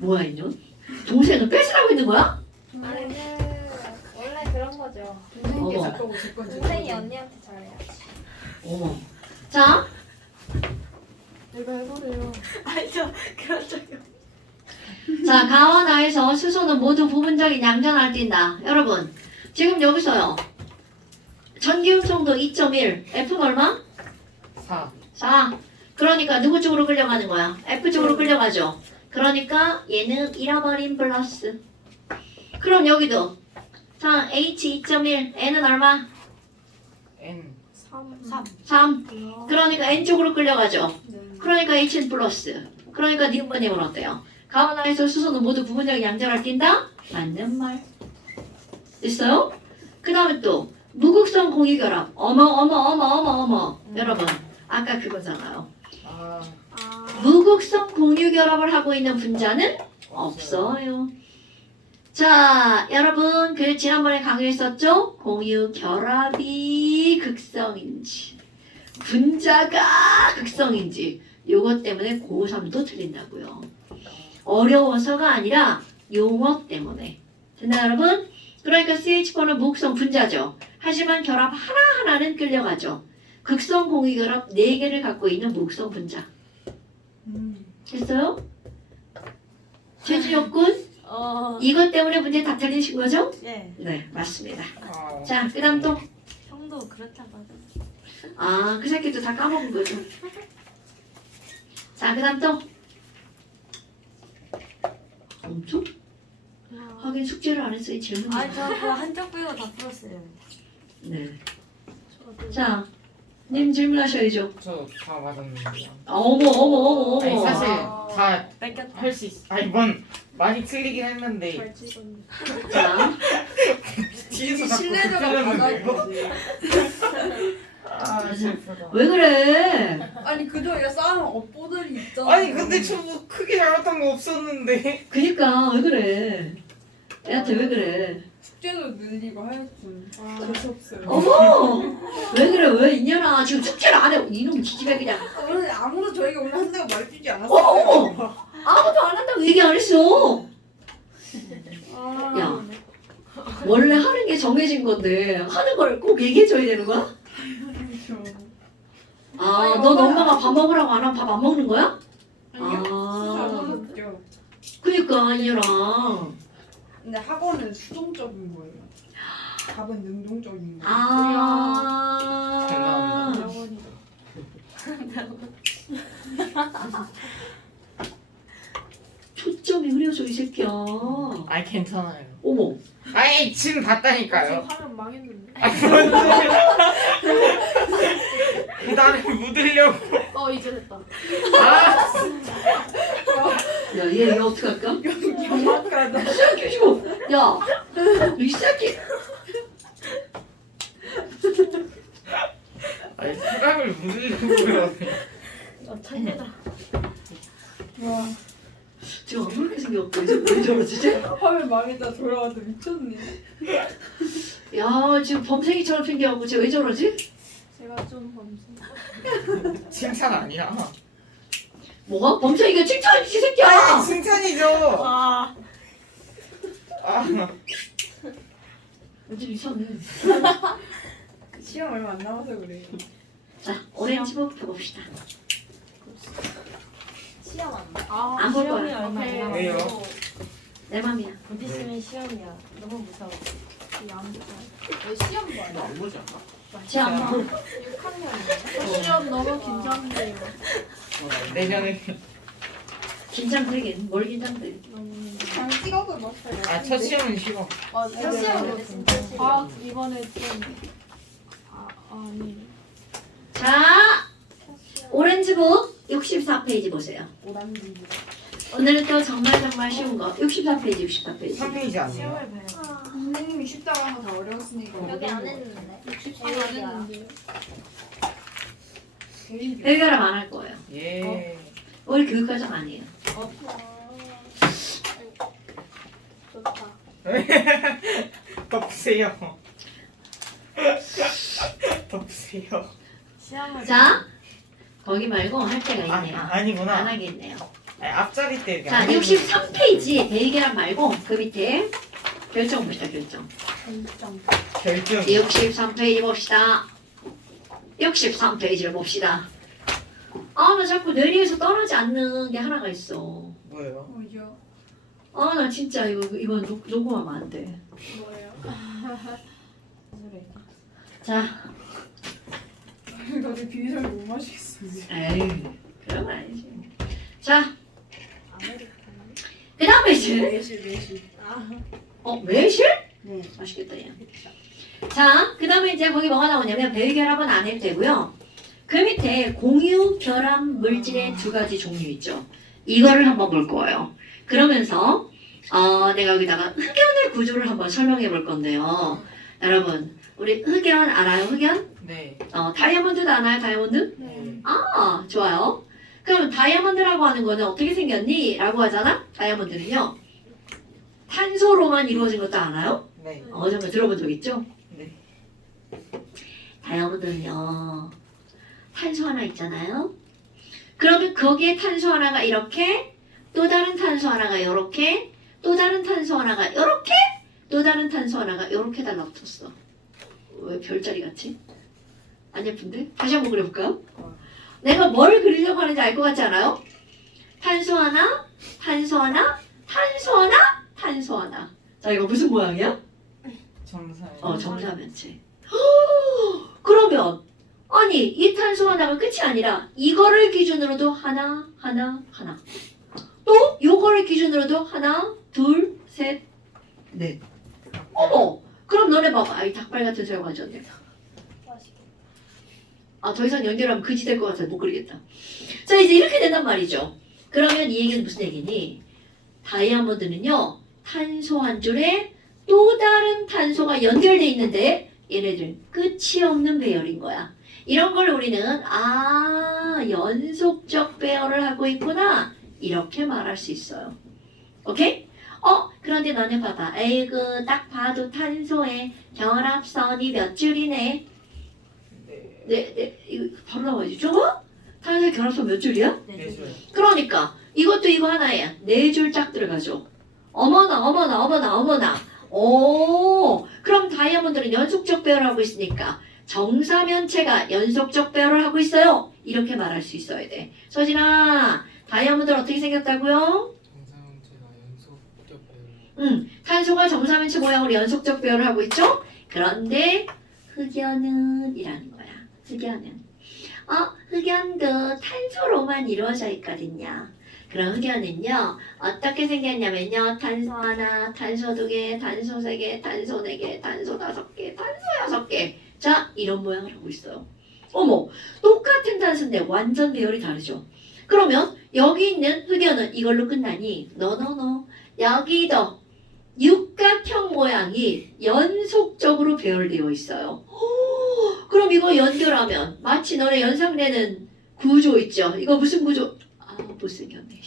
뭐야 이년? 동생을 뺏으라고 있는 거야? 아니 원래 그런 거죠. 동생께 어머. 줄 거고 제 건지. 동생이 언니한테 잘해야지. 어머. 자, 내가 해보래요. 아니 저 그런 적이 없. 자 가와 나에서 수소는 모두 부분적인 양전을 띈다. 여러분, 지금 여기서요. 전기음성도 2.1, F는 얼마? 4. 4. 그러니까 누구 쪽으로 끌려가는 거야? F 쪽으로 끌려가죠. 그러니까 얘는 잃어버린 플러스. 그럼 여기도 자 H 2.1, N은 얼마? N. 3. 3. 그러니까 N 쪽으로 끌려가죠. 네. 그러니까 H는 플러스. 그러니까 니은번님은 어때요? 가원하에서 수소는 모두 부분적인 양전을 띈다? 맞는 말. 됐어요? 그 다음에 또 무극성 공유결합. 어머. 여러분 아까 그거잖아요. 아. 무극성 공유결합을 하고 있는 분자는 없어요. 자, 여러분 그 지난번에 강의했었죠? 공유결합이 극성인지 분자가 극성인지 요것 때문에 고3도 틀린다고요. 어려워서가 아니라 용어 때문에. 됐나요 여러분? 그러니까 CH4는 무극성 분자죠. 하지만 결합 하나하나는 끌려가죠. 극성 공유결합 4개를 갖고 있는 무극성 분자. 됐어요? 최준혁군 이것 때문에 문제 다 틀리신 거죠? 예. 네, 맞습니다. 아. 자, 그 다음 또. 형도 그렇다고 하던데. 아, 그 새끼도 다 까먹은 거죠. 자, 그 다음 또. 엄청? 하긴 숙제를 안 했어요, 질문. 아니 저 그거 한쪽 빼고 다 풀었어요. 네. 자, 님 질문하셔야죠. 저 다 맞았는데요. 어머. 아니 사실 다 뺏겼다. 할 수 있. 아니 뭔 많이 틀리긴 했는데 잘 찍었네. 자, 뒤에서 자꾸 신뢰도가 틀렸는데. 받아야지. 아 슬프다. 왜 그래? 아니 그저 쌓아놓은 업보들이 있잖아. 아니 근데 저 뭐 크게 잘못한 거 없었는데. 그니까, 왜 그래? 애한테 왜 그래? 숙제도 늘리고 하여튼 재수 없어요. 어머! 왜 그래, 왜 이년아. 지금 숙제를 안 해. 이놈 기집애 그냥. 오늘 아무도 저희가 오늘 한다고 말해주지 않았어요. 어머! 아무도 안 한다고 얘기 안 했어. 아, 야. 원래 하는 게 정해진 건데 하는 걸 꼭 얘기해줘야 되는 거야? 그렇죠. 아, 넌 엄마가 밥 먹으라고 안 하면 밥 안 먹는 거야? 아니요. 아. 수저 먹죠. 그니까 이년아. 근데 학원은 수동적인 거예요. 답은 능동적인 거예요. 아. 감사합니다. 초점이 흐려져 이 새끼야. 아니 괜찮아요. 어머. 아니 지금 봤다니까요. 화면 망했는데. 그 다음에 묻으려고. 이제 됐다. 아. 야, 얘 어떡할까? 영악하다. 새끼 지금. 야, 이 새끼. 아니 사람을 묻으려고 그러네. 천재다. 와, 지금 안 그렇게 생겼고 왜 저러지? 화면 망했다 돌아와도 미쳤네. 야, 지금 범생이처럼 생겨갖고 쟤 왜 저러지? 제가 좀 범죄. 칭찬 아니야. 뭐가? 범생이가 칭찬이지 이 새끼야. 아니 칭찬이죠. 아. 아. 완전 이상해. 시험 얼마 안 남아서 그래. 자, 오렌지북 펴봅시다. 시험 안 봐. 안 볼 시험이 거야. 얼마 안 남았어. 왜요? 내 맘이야. 곧 있으면 시험이야. 너무 무서워. 왜 시험 봐요? 안 보지 않아? 쟤안 보고. 6학년이에요? 시험 너무 긴장돼요. 내년에. 긴장되긴. 뭘 긴장돼. 그냥 찍어도 맞아요. 아첫 시험은 쉬워. 첫 시험은 진짜 싫어. 과학 이번에 좀 아니 자, 오렌지북 64페이지 보세요. 오란지. 오늘은 또 정말 쉬운 거. 64페이지, 64페이지. 3페이지 아니에요? 시험을 봐요. 선생님이 쉽다고 하면 다 어려웠으니까. 여기 안 했는데. 64 안 했는데. 개이득. 해결을 안 할 거예요. 예. 우리 교육과정 아니에요. 좋다. 덮으세요. 덮으세요. 시험을 자, 거기 말고 할 때가 있네요. 아니구나. 안 하겠네요. 아니, 앞자리 때. 자, 63페이지 베이계란 말고 그 밑에 결정 봅시다. 결정. 결정. 결정. 63페이지 봅시다. 63페이지를 봅시다. 아, 나 자꾸 뇌리에서 떠나지 않는 게 하나가 있어. 뭐예요? 뭐죠? 아, 나 진짜 이거 녹음하면 안 돼. 뭐예요? 자, 나도 비닐을 못 마시겠어. 에이, 그런 거 아니지. 자, 아메리카노? 그 다음에 이제 매실. 아, 매실? 네. 맛있겠다, 얘. 자, 그 다음에 이제 거기 뭐가 나오냐면 배결합은 안 해도 되고요. 그 밑에 공유 결합 물질의 두 가지 종류 있죠. 이거를 한번 볼 거예요. 그러면서 내가 여기다가 흑연의 구조를 한번 설명해 볼 건데요. 여러분, 우리 흑연 알아요? 흑연? 네. 다이아몬드도 아나요? 다이아몬드? 네. 아, 좋아요. 그럼 다이아몬드라고 하는 거는 어떻게 생겼니? 라고 하잖아? 다이아몬드는요. 탄소로만 이루어진 것도 아나요? 네. 잠깐 들어본 적 있죠? 네. 다이아몬드는요. 탄소 하나 있잖아요. 그러면 거기에 탄소 하나가 이렇게, 또 다른 탄소 하나가 이렇게, 또 다른 탄소 하나가 이렇게, 또 다른 탄소 하나가 이렇게 달라붙었어. 왜 별자리 같지? 안 예쁜데? 다시 한번 그려볼까요? 내가 뭘 그리려고 하는지 알 것 같지 않아요? 탄소 하나, 탄소 하나, 탄소 하나, 탄소 하나. 자, 이거 무슨 모양이야? 점사예요. 정사면체. 그러면 아니 이 탄소 하나가 끝이 아니라 이거를 기준으로도 하나 하나 하나 또 요거를 기준으로도 하나 둘 셋 넷. 어머 그럼 너네 봐봐. 아이 닭발 같은 소리 가졌네. 맛있겠다. 더 이상 연결하면 그지 될 것 같아서 못 그리겠다. 자 이제 이렇게 된단 말이죠. 그러면 이 얘기는 무슨 얘기니? 다이아몬드는요 탄소 한 줄에 또 다른 탄소가 연결돼 있는데 얘네들은 끝이 없는 배열인 거야. 이런 걸 우리는 연속적 배열을 하고 있구나 이렇게 말할 수 있어요. 오케이? 그런데 너네 봐봐. 에이그 딱 봐도 탄소의 결합선이 몇 줄이네. 네, 이거 바로 나와야지. 저거? 탄소의 결합선 몇 줄이야? 네 줄. 그러니까 이것도 이거 하나에 4줄 쫙 들어가죠. 어머나. 그럼 다이아몬드는 연속적 배열을 하고 있으니까 정사면체가 연속적 배열을 하고 있어요. 이렇게 말할 수 있어야 돼. 서진아, 다이아몬드는 어떻게 생겼다고요? 정사형체가 연속적 배열. 탄소가 정사면체 모양으로 연속적 배열을 하고 있죠? 그런데 흑연은 이라는 거야. 흑연은. 흑연도 탄소로만 이루어져 있거든요. 그럼 흑연은요 어떻게 생겼냐면요 탄소 하나, 탄소 두 개, 탄소 세 개, 탄소 네 개, 탄소 다섯 개, 탄소 여섯 개. 자 이런 모양을 하고 있어요. 어머 똑같은 탄소인데 완전 배열이 다르죠. 그러면 여기 있는 흑연은 이걸로 끝나니 노노노 여기도 육각형 모양이 연속적으로 배열되어 있어요. 그럼 이거 연결하면 마치 너네 연상되는 구조 있죠. 이거 무슨 구조? 못생겼네.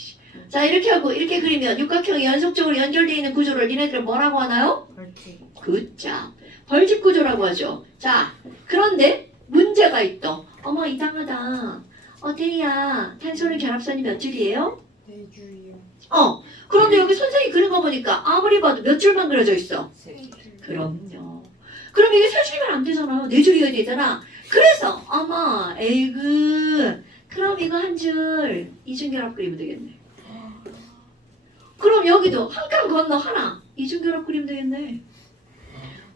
자 이렇게 하고 이렇게 그리면 육각형이 연속적으로 연결되어 있는 구조를 니네들은 뭐라고 하나요? 벌칙. 굿자 벌집 구조라고 하죠. 자 그런데 문제가 있다. 어머 이상하다. 대희야 탄소는 결합선이 몇 줄이에요? 4줄이요. 그런데 여기 선생님이 그린 거 보니까 아무리 봐도 몇 줄만 그려져 있어. 세 줄. 그럼요. 그럼 이게 세 줄이면 안 되잖아요. 4줄이어야 되잖아. 그래서 에이그 그럼 이거 한 줄 이중결합 그리면 되겠네. 그럼 여기도 한 칸 건너 하나 이중결합 그리면 되겠네.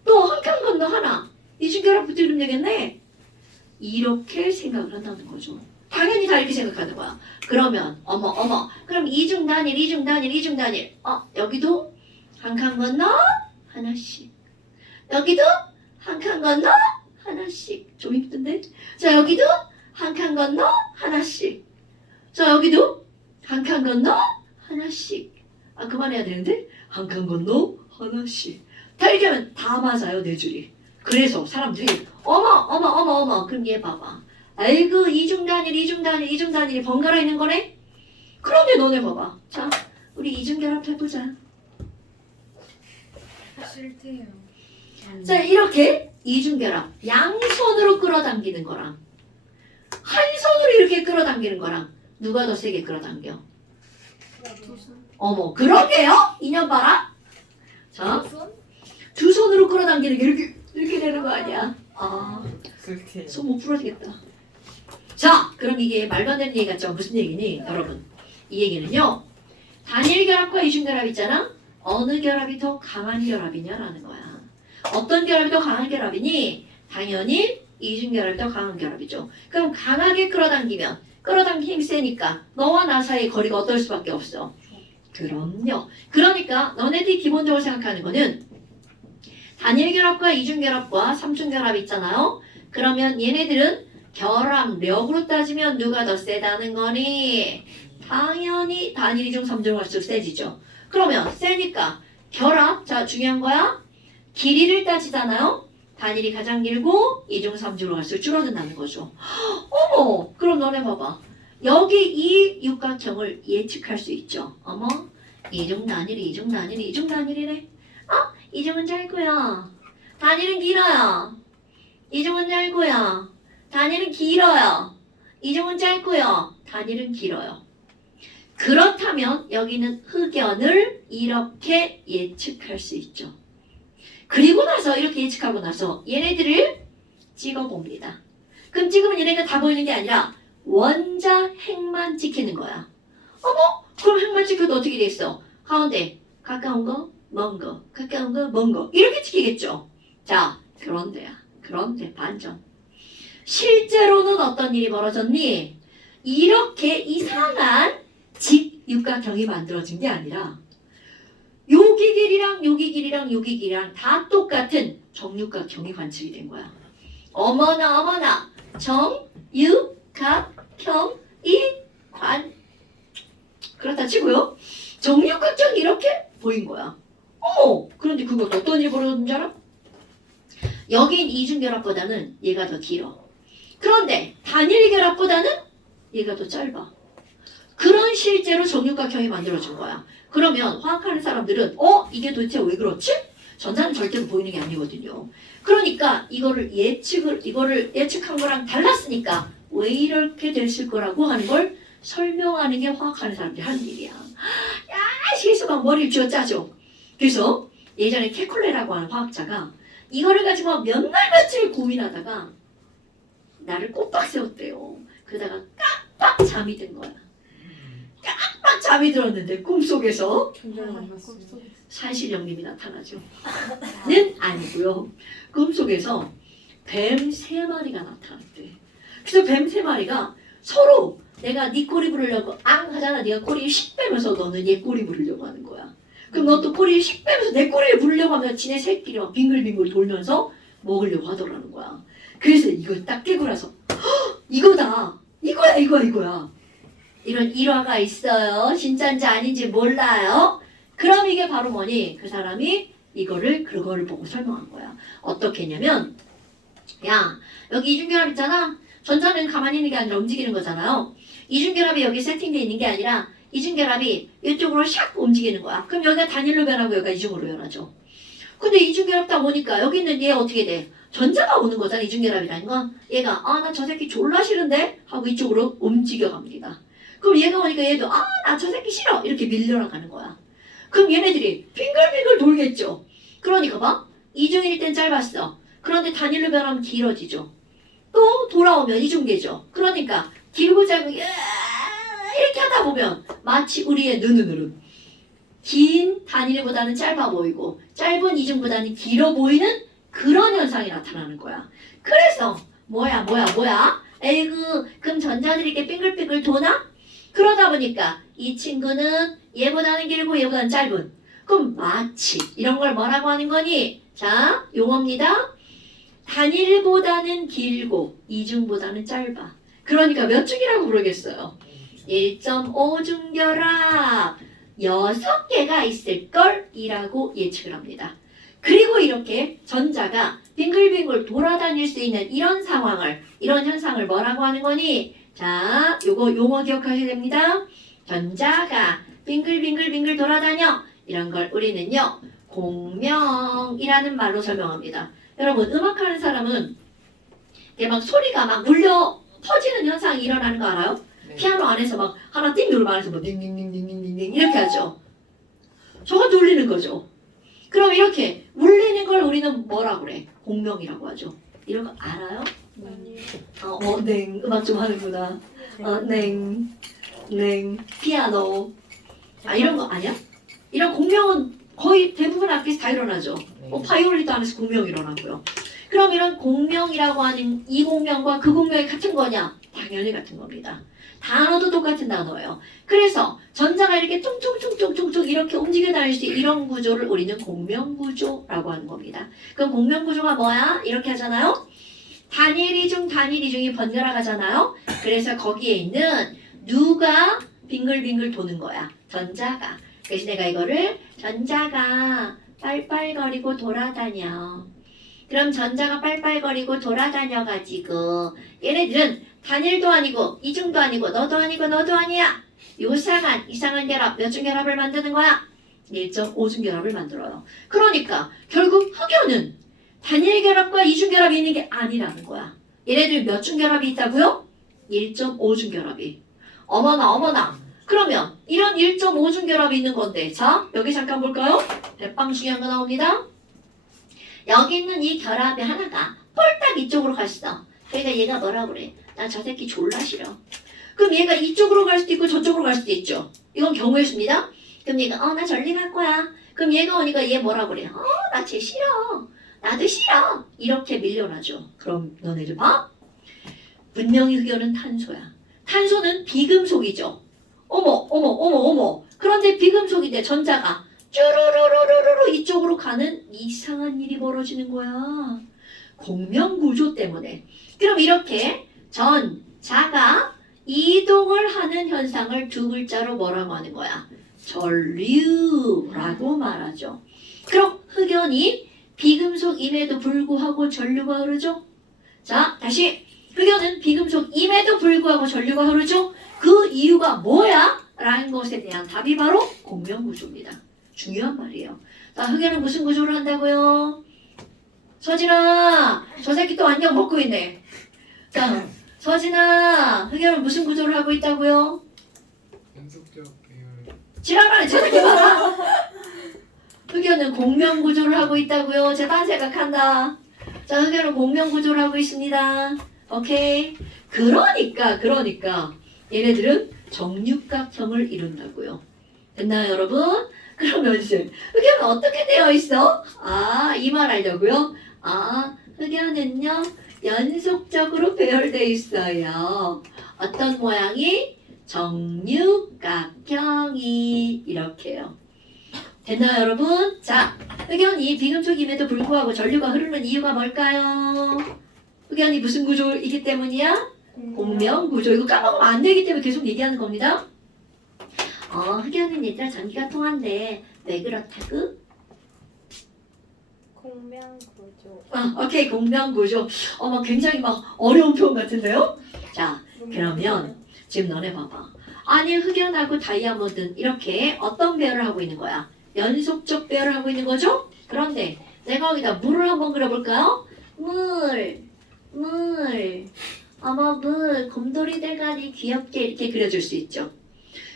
또 한 칸 건너 하나 이중결합 그리면 되겠네. 이렇게 생각을 한다는 거죠. 당연히 다 이렇게 생각하는 거야. 그러면 어머 그럼 이중단일 여기도 한 칸 건너 하나씩 여기도 한 칸 건너 하나씩 좀 힘든데? 자 여기도 한 칸 건너 하나씩. 자 여기도 한 칸 건너 하나씩. 그만해야 되는데 한 칸 건너 하나씩. 다 이렇게 하면 다 맞아요 4줄이. 그래서 사람들이 어머 그럼 얘 봐봐. 아이고 이중단일이 번갈아 있는 거네. 그런데 너네 봐봐. 자 우리 이중결합 해보자. 싫대요. 자 이렇게 이중결합 양손으로 끌어당기는 거랑 한 손으로 이렇게 끌어당기는 거랑 누가 더 세게 끌어당겨? 어머, 그러게요? 인연 봐라. 자, 손? 두 손으로 끌어당기는 게 이렇게 되는 거 아니야? 아, 슬티. 손 못 풀어지겠다. 자, 그럼 이게 말도 안 되는 얘기 같죠? 무슨 얘기니? 여러분, 이 얘기는요. 단일 결합과 이중 결합 있잖아? 어느 결합이 더 강한 결합이냐라는 거야. 어떤 결합이 더 강한 결합이니? 당연히 이중 결합이 더 강한 결합이죠. 그럼 강하게 끌어당기면 끌어당기 힘 세니까 너와 나 사이의 거리가 어떨 수밖에 없어. 그럼요. 그러니까 너네들이 기본적으로 생각하는 거는 단일 결합과 이중 결합과 삼중 결합 있잖아요. 그러면 얘네들은 결합력으로 따지면 누가 더 세다는 거니? 당연히 단일, 이중, 삼중을 할수록 세지죠. 그러면 세니까 결합, 자 중요한 거야. 길이를 따지잖아요. 단일이 가장 길고 이중, 삼중으로 갈수록 줄어든다는 거죠. 어머, 그럼 너네 봐봐. 여기 이 육각형을 예측할 수 있죠. 어머, 이중 단일, 이중 단일, 이중 단일이네. 이중은 짧고요. 단일은 길어요. 이중은 짧고요. 단일은 길어요. 이중은 짧고요. 단일은 길어요. 그렇다면 여기는 흑연을 이렇게 예측할 수 있죠. 그리고 나서 이렇게 예측하고 나서 얘네들을 찍어봅니다. 그럼 찍으면 얘네가 다 보이는 게 아니라 원자 핵만 찍히는 거야. 어머? 그럼 핵만 찍혀도 어떻게 되겠어? 가운데 가까운 거, 먼 거, 가까운 거, 먼 거 이렇게 찍히겠죠. 자, 그런데 반전. 실제로는 어떤 일이 벌어졌니? 이렇게 이상한 직육각형이 만들어진 게 아니라 여기 길이랑 여기 길이랑 여기 길이랑 다 똑같은 정육각형이 관측이 된 거야. 어머나 정육각형이 그렇다 치고요. 정육각형이 이렇게 보인 거야. 그런데 그것 어떤 일이 벌어졌는지 알아? 여긴 이중결합보다는 얘가 더 길어. 그런데 단일결합보다는 얘가 더 짧아. 그런 실제로 정육각형이 만들어진 거야. 그러면 화학하는 사람들은 이게 도대체 왜 그렇지? 전자는 절대로 보이는 게 아니거든요. 그러니까 이거를 예측한 거랑 달랐으니까 왜 이렇게 됐을 거라고 하는 걸 설명하는 게 화학하는 사람들이 하는 일이야. 야, 실수가 머리를 쥐어짜죠. 그래서 예전에 케쿨레라고 하는 화학자가 이거를 가지고 몇 날 며칠 고민하다가 나를 꼬박 세웠대요. 그러다가 깜빡 잠이 든 거야. 깜빡 잠이 들었는데 꿈속에서 존재를 만났어요. 산신령님이 나타나죠. 는 아니고요. 꿈속에서 뱀 3마리가 나타났대. 그래서 뱀 3마리가 서로 내가 네 꼬리 부르려고 앙 하잖아. 네가 꼬리를 씩 빼면서 너는 얘 꼬리 부르려고 하는 거야. 그럼 너 또 꼬리를 씩 빼면서 내 꼬리를 부르려고 하면 지네 새끼리 막 빙글빙글 돌면서 먹으려고 하더라는 거야. 그래서 이걸 딱 깨고 나서 이거다. 이거야. 이런 일화가 있어요. 진짜인지 아닌지 몰라요. 그럼 이게 바로 뭐니? 그 사람이 그거를 보고 설명한 거야. 어떻게 했냐면 야, 여기 이중결합 있잖아. 전자는 가만히 있는 게 아니라 움직이는 거잖아요. 이중결합이 여기 세팅되어 있는 게 아니라 이중결합이 이쪽으로 샥 움직이는 거야. 그럼 여기가 단일로 변하고 여기가 이중으로 변하죠. 근데 이중결합 딱 오니까 여기 있는 얘 어떻게 돼? 전자가 오는 거잖아. 이중결합이라는 건. 얘가 나 저 새끼 졸라 싫은데? 하고 이쪽으로 움직여 갑니다. 그럼 얘가 오니까 얘도 나 저 새끼 싫어! 이렇게 밀려나가는 거야. 그럼 얘네들이 빙글빙글 돌겠죠. 그러니까 봐. 이중일 땐 짧았어. 그런데 단일로 변하면 길어지죠. 또 돌아오면 이중되죠. 그러니까 길고 짧고 이렇게 하다 보면 마치 우리의 눈으로는 긴 단일보다는 짧아 보이고 짧은 이중보다는 길어 보이는 그런 현상이 나타나는 거야. 그래서 뭐야? 에이그 그럼 전자들이 이렇게 빙글빙글 도나? 그러다 보니까 이 친구는 얘보다는 길고 얘보다는 짧은. 그럼 마치 이런 걸 뭐라고 하는 거니? 자, 용어입니다. 단일보다는 길고 이중보다는 짧아. 그러니까 몇 중이라고 부르겠어요? 1.5중결합 6개가 있을 걸이라고 예측을 합니다. 그리고 이렇게 전자가 빙글빙글 돌아다닐 수 있는 이런 현상을 뭐라고 하는 거니? 자, 요거 용어 기억하셔야 됩니다. 전자가 빙글빙글 돌아다녀. 이런 걸 우리는요, 공명이라는 말로 설명합니다. 여러분, 음악하는 사람은 이게 막 소리가 막 울려 퍼지는 현상이 일어나는 거 알아요? 네. 피아노 안에서 막 하나 띵 누르면 안에서 뭐 띵띵띵띵띵띵 이렇게 하죠. 저것도 울리는 거죠. 그럼 이렇게 울리는 걸 우리는 뭐라고 그래? 공명이라고 하죠. 이런 거 알아요? 아니요. 냉. 음악 좀 하는구나. 냉. 피아노. 이런 거 아니야? 이런 공명은 거의 대부분 악기에서 다 일어나죠. 바이올린도 안에서 공명이 일어나고요. 그럼 이런 공명이라고 하는 이 공명과 그 공명이 같은 거냐? 당연히 같은 겁니다. 단어도 똑같은 단어예요. 그래서 전자가 이렇게 퉁퉁퉁퉁퉁퉁 이렇게 움직여 다닐 수 있는 이런 구조를 우리는 공명구조라고 하는 겁니다. 그럼 공명구조가 뭐야? 이렇게 하잖아요. 단일이 중이 번갈아 가잖아요. 그래서 거기에 있는 누가 빙글빙글 도는 거야. 전자가. 그래서 내가 이거를 전자가 빨빨거리고 돌아다녀. 그럼 전자가 빨빨거리고 돌아다녀가지고 얘네들은 단일도 아니고 이중도 아니고 너도 아니고 너도 아니야. 이상한 결합 몇 중 결합을 만드는 거야? 1.5중 결합을 만들어요. 그러니까 결국 흑연은 단일 결합과 이중 결합이 있는 게 아니라는 거야. 얘네들 몇 중 결합이 있다고요? 1.5중 결합이. 어머나. 그러면 이런 1.5중 결합이 있는 건데 자 여기 잠깐 볼까요? 대빵 중요한 거 나옵니다. 여기 있는 이 결합의 하나가 폴딱 이쪽으로 갔어. 그러니까 얘가 뭐라 그래? 나 저 새끼 졸라 싫어. 그럼 얘가 이쪽으로 갈 수도 있고 저쪽으로 갈 수도 있죠. 이건 경우의 수입니다. 그럼 얘가 나 저리 갈 거야. 그럼 얘가 오니까 얘 뭐라 그래? 나 쟤 싫어. 나도 싫어. 이렇게 밀려나죠. 그럼 너네들 봐. 분명히 흑연은 탄소야. 탄소는 비금속이죠. 어머. 그런데 비금속인데 전자가 쭈루루루루루 이쪽으로 가는 이상한 일이 벌어지는 거야. 공명구조 때문에. 그럼 이렇게 전자가 이동을 하는 현상을 두 글자로 뭐라고 하는 거야? 전류라고 말하죠. 그럼 흑연이 비금속임에도 불구하고 전류가 흐르죠? 자, 다시 흑연은 비금속임에도 불구하고 전류가 흐르죠? 그 이유가 뭐야? 라는 것에 대한 답이 바로 공명구조입니다. 중요한 말이에요. 자, 흑연은 무슨 구조를 한다고요? 서진아, 저 새끼 또 안경 먹고 있네. 자, 서진아, 흑연은 무슨 구조를 하고 있다고요? 연속적 배열. 지랄하네, 저 새끼 봐라. 흑연은 공명구조를 하고 있다고요. 제딴 생각한다. 자, 흑연은 공명구조를 하고 있습니다. 오케이. 그러니까 얘네들은 정육각형을 이룬다고요. 됐나요, 여러분? 그러면 이제 흑연은 어떻게 되어 있어? 이 말 하려고요? 흑연은요 연속적으로 배열되어 있어요. 어떤 모양이? 정육각형이 이렇게요. 됐나요, 여러분? 자, 흑연이 비금속임에도 불구하고 전류가 흐르는 이유가 뭘까요? 흑연이 무슨 구조이기 때문이야? 공명구조. 이거 까먹으면 안 되기 때문에 계속 얘기하는 겁니다. 흑연은 얘들아 전기가 통한데 왜 그렇다고? 공명구조. 오케이, 공명구조. 굉장히 막 어려운 표현 같은데요? 자, 그러면 지금 너네 봐봐. 아니, 흑연하고 다이아몬드는 이렇게 어떤 배열을 하고 있는 거야? 연속적 배열을 하고 있는 거죠? 그런데 내가 여기다 물을 한번 그려볼까요? 물. 물, 곰돌이 대가리 귀엽게 이렇게 그려줄 수 있죠.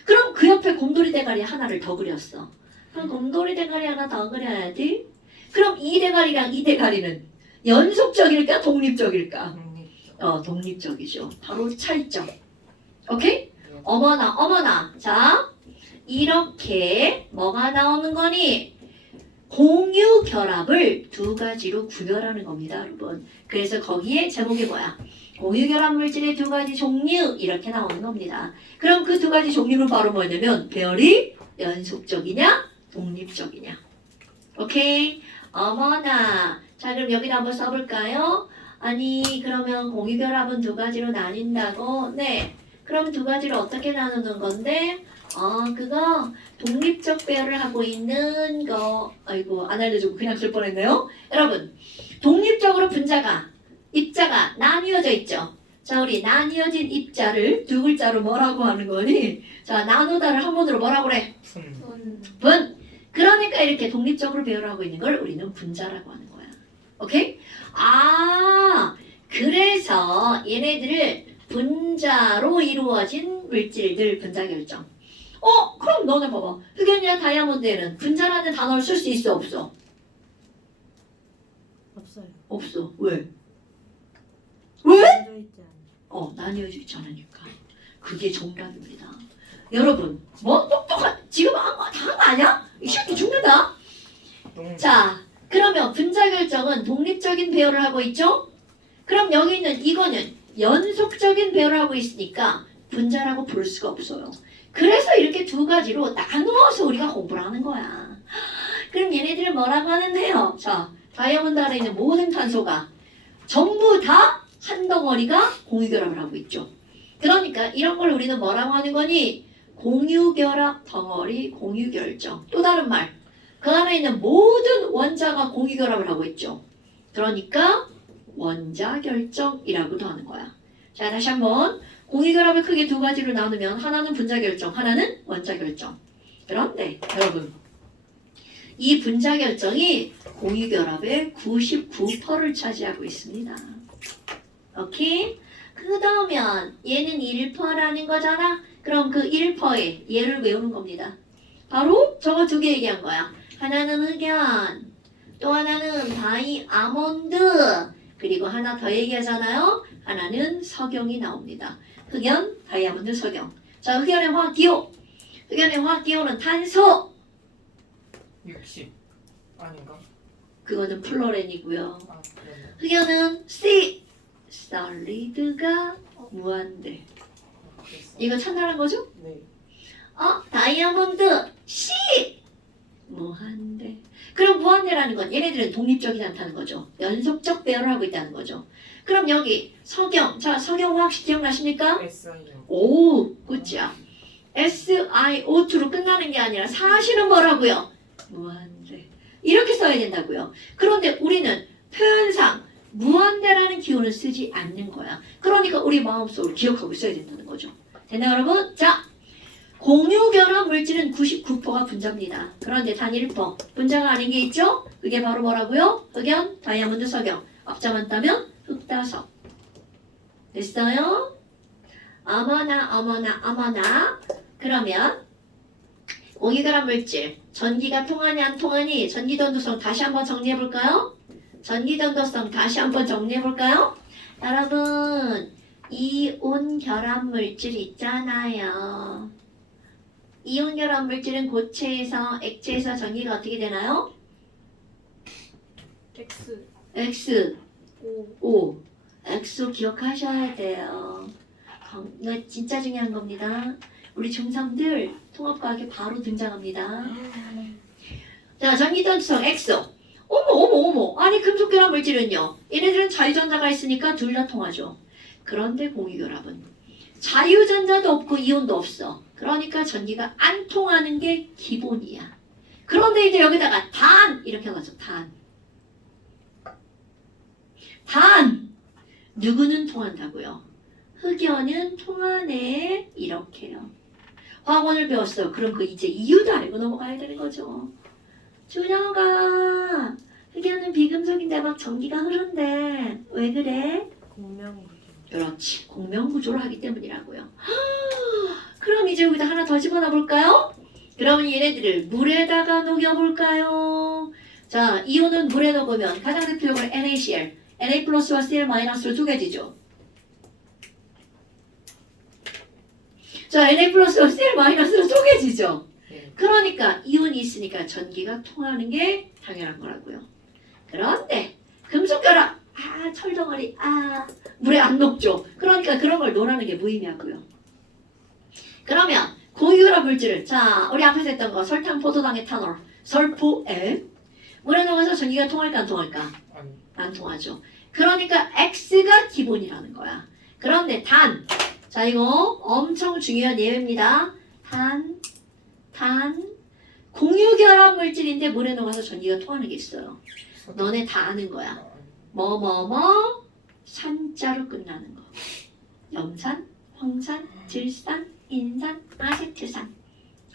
그럼 그 옆에 곰돌이 대가리 하나를 더 그렸어. 그럼 곰돌이 대가리 하나 더 그려야지. 그럼 이 대가리랑 이 대가리는 연속적일까? 독립적일까? 독립적이죠. 바로 차이점. 오케이? 어머나. 자, 이렇게 뭐가 나오는 거니? 공유 결합을 두 가지로 구별하는 겁니다, 여러분. 그래서 거기에 제목이 뭐야? 공유 결합 물질의 두 가지 종류 이렇게 나오는 겁니다. 그럼 그 두 가지 종류는 바로 뭐냐면 배열이 연속적이냐, 독립적이냐. 오케이? 어머나. 자, 그럼 여기다 한번 써볼까요? 아니, 그러면 공유 결합은 두 가지로 나뉜다고? 네. 그럼 두 가지를 어떻게 나누는 건데? 그거 독립적 배열을 하고 있는 거. 아이고, 안 알려주고 그냥 쓸 뻔했네요. 여러분, 독립적으로 분자가 입자가 나뉘어져 있죠. 자, 우리 나뉘어진 입자를 두 글자로 뭐라고 하는 거니? 자, 나누다를 한문으로 뭐라고 그래? 분. 그러니까 이렇게 독립적으로 배열하고 있는 걸 우리는 분자라고 하는 거야. 오케이? 그래서 얘네들을 분자로 이루어진 물질들 분자 결정. 그럼 너네 봐봐. 흑연이나 다이아몬드에는 분자라는 단어를 쓸 수 있어 없어? 없어요. 없어. 왜? 나눠져 있지 않아요. 나뉘어져 있지 않으니까. 그게 정답입니다. 여러분, 뭐 똑똑한 지금 다 한 거 아니야? 이 새끼 죽는다. 너무 자, 그러면 분자 결정은 독립적인 배열을 하고 있죠? 그럼 여기 있는 이거는 연속적인 배열을 하고 있으니까 분자라고 부를 수가 없어요. 그래서 이렇게 두 가지로 나누어서 우리가 공부를 하는 거야. 그럼 얘네들은 뭐라고 하는데요? 자, 다이아몬드 안에 있는 모든 탄소가 전부 다 한 덩어리가 공유결합을 하고 있죠. 그러니까 이런 걸 우리는 뭐라고 하는 거니? 공유결합 덩어리 공유결정. 또 다른 말, 그 안에 있는 모든 원자가 공유결합을 하고 있죠. 그러니까 원자결정이라고도 하는 거야. 자, 다시 한번 공유결합을 크게 두 가지로 나누면 하나는 분자결정, 하나는 원자결정. 그런데 여러분, 이 분자결정이 공유결합의 99%를 차지하고 있습니다. 오케이? 그러면 얘는 1%라는 거잖아. 그럼 그 1%에 얘를 외우는 겁니다. 바로 저거 두 개 얘기한 거야. 하나는 흑연, 또 하나는 다이아몬드, 그리고 하나 더 얘기하잖아요. 하나는 석영이 나옵니다. 흑연, 다이아몬드, 석영. 자, 흑연의 화학기호. 흑연의 화학기호는 탄소. 60 아닌가? 그거는 플로렌이고요. 그러네. 흑연은 C. 솔리드가 무한대. 그랬어. 이거 찾나란 거죠? 네. 다이아몬드 C. 무한대. 그럼 무한대라는 건 얘네들은 독립적이지 않다는 거죠. 연속적 배열을 하고 있다는 거죠. 그럼 여기 석영. 자, 석영 화학식 기억나십니까? SI요. 오, 굿이야. SiO2로 끝나는 게 아니라 사실은 뭐라고요? 무한대. 이렇게 써야 된다고요. 그런데 우리는 표현상 무한대라는 기호를 쓰지 않는 거야. 그러니까 우리 마음속으로 기억하고 있어야 된다는 거죠. 됐나요, 여러분? 자, 공유결합 물질은 99%가 분자입니다. 그런데 단 1% 분자가 아닌 게 있죠? 그게 바로 뭐라고요? 흑연, 다이아몬드, 석영. 앞자만 따면 흑다석. 됐어요? 어머나. 그러면 공유결합 물질, 전기가 통하니 안 통하니 전기전도성 다시 한번 정리해볼까요? 전기전도성 다시 한번 정리해볼까요? 여러분, 이온 결합 물질 있잖아요. 이온 결합 물질은 고체에서 액체에서 전기가 어떻게 되나요? X X, O O. X 기억하셔야 돼요. 이거 진짜 중요한 겁니다. 우리 중3들 통합과학에 바로 등장합니다. 자, 전기전도성 X. 어머. 아니, 금속결합 물질은요. 얘네들은 자유전자가 있으니까 둘 다 통하죠. 그런데 공유결합은 자유전자도 없고 이온도 없어. 그러니까 전기가 안 통하는 게 기본이야. 그런데 이제 여기다가 단 이렇게 하죠. 단 누구는 통한다고요? 흑연은 통하네. 이렇게요. 화학원을 배웠어. 그럼 그 이제 이유도 알고 넘어가야 되는 거죠. 준영아, 흑연은 비금속인데 막 전기가 흐른대. 왜 그래? 공명구조. 그렇지. 공명구조를 하기 때문이라고요. 그럼 이제 여기다 하나 더 집어넣어 볼까요? 그러면 얘네들을 물에다가 녹여볼까요? 자, 이온은 물에 녹으면 가장 대표적으로 NaCl, Na 플러스와 Cl 마이너스로 쪼개지죠. 자, Na 플러스와 Cl 마이너스로 쪼개지죠. 네. 그러니까 이온이 있으니까 전기가 통하는 게 당연한 거라고요. 그런데 금속결합, 철덩어리, 물에 안 녹죠. 그러니까 그런 걸 논하는 게 무의미하고요. 그러면 공유결합 물질을, 자, 우리 앞에서 했던 거 설탕, 포도당, 에탄올, 설포에 물에 녹아서 전기가 통할까 안 통할까? 아니. 안 통하죠. 그러니까 X가 기본이라는 거야. 그런데 단, 자, 이거 엄청 중요한 예입니다. 단, 공유결합 물질인데 물에 녹아서 전기가 통하는 게 있어요. 너네 다 아는 거야. 산자로 끝나는 거. 염산, 황산, 질산, 인산, 아세트산.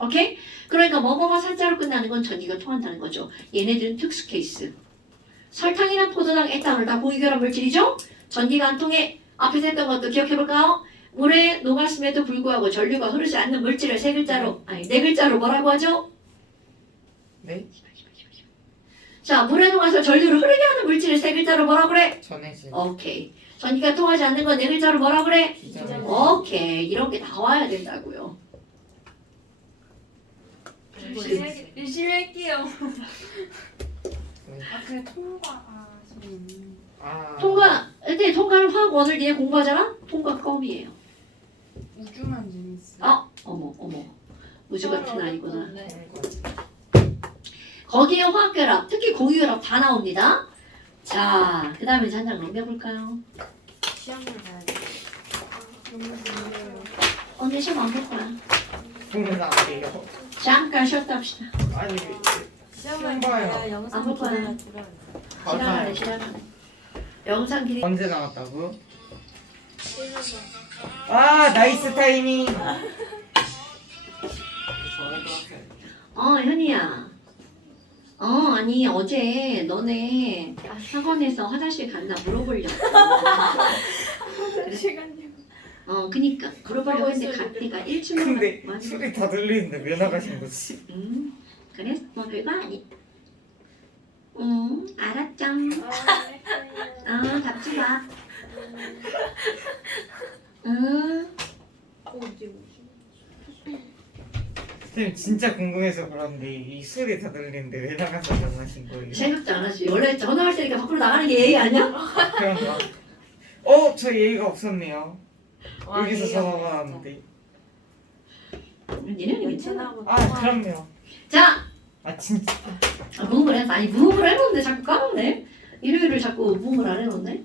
오케이? 그러니까 산자로 끝나는 건 전기가 통한다는 거죠. 얘네들은 특수 케이스. 설탕이나 포도당, 에탄올 다 공유결합 물질이죠? 전기가 안 통해. 앞에서 했던 것도 기억해볼까요? 물에 녹았음에도 불구하고 전류가 흐르지 않는 물질을 세 글자로 아니 네 글자로 뭐라고 하죠? 네? 자, 물에 녹아서 전류를 흐르게 하는 물질을 세 글자로 뭐라 그래? 전해질. 오케이. 전기가 통하지 않는 건 네 글자로 뭐라 그래? 비전해질. 오케이. 이런 게 나와야 된다고요. 열심히 할게요. 네. 아 그래 통과. 아. 통과. 근데 통과는 화학 원을 뒤에 공부하잖아? 통과 껌이에요. 우주만 재밌어. 어머. 우주 같은 아이구나. 통과. 거기에 화학결합, 특히 공유결합 다 나옵니다. 자, 그 다음에 한장 넘겨볼까요? 시험을 봐야 돼. 너무 좋네요. 언니 시험 안 볼 거야. 보면 안 돼요. 잠깐 쉬었다 합시다. 아니 시험을 봐요. 봐야 안 영상 볼 거야. 기대가 들어요. 맞아요. 시작하네. 영상 길이. 언제 나왔다고요? 아 나이스 타이밍. 현이야. 아니 어제 너네 학원에서 화장실 갔나 물어보려고. 시간요. 그니까 물어보려고 했는데 갔니까 일주일 근데 만에. 소리 다 들리는데 왜 나가신 거지? 그래? 뭐 별거 아니. 알았죠. 답지 마. 선생님 진짜 궁금해서 그런데 이 소리 다 들리는데 왜 나가서 나가신 거예요? 생각도 안 하지. 원래 전화할 때니까 밖으로 나가는 게 예의 아니야? 그런가? 저 예의가 없었네요. 여기서 전화 받았는데. 니네는 괜찮아. 그럼요. 자, 진짜. 무음을 했어. 아니 무음을 해놓는데 자꾸 까먹네. 일요일을 자꾸 무음을 안 해놓네.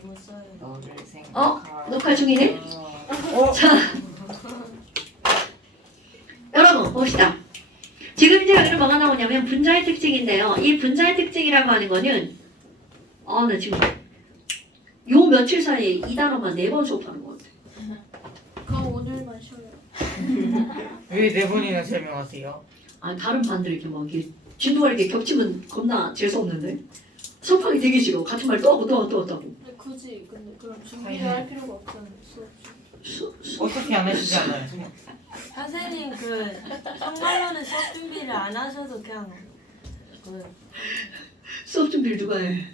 너무 써요. 너를 생각. 녹화 중이네. 자, 여러분 봅시다. 지금 이제 여기는 뭐가 나오냐면 분자의 특징인데요. 이 분자의 특징이라고 하는 거는 나 지금 요 며칠 사이에 이 단어만 4번 수업하는 것 같아. 그럼 오늘만 쉬어요. 왜 4번이나 설명하세요? 다른 반들 이렇게 막 이렇게 진도가 이렇게 겹치면 겁나 재수없는데 수업하기 되게 싫어. 같은 말 또 하고 또 하고. 근데 굳이 근데 그럼 준비를 할 필요가 없잖아요. 수업. 어떻게 안 하시지 않아요? 선생님 정말로는 수업 준비를 안 하셔도 그냥 수업 준비를 누가 해?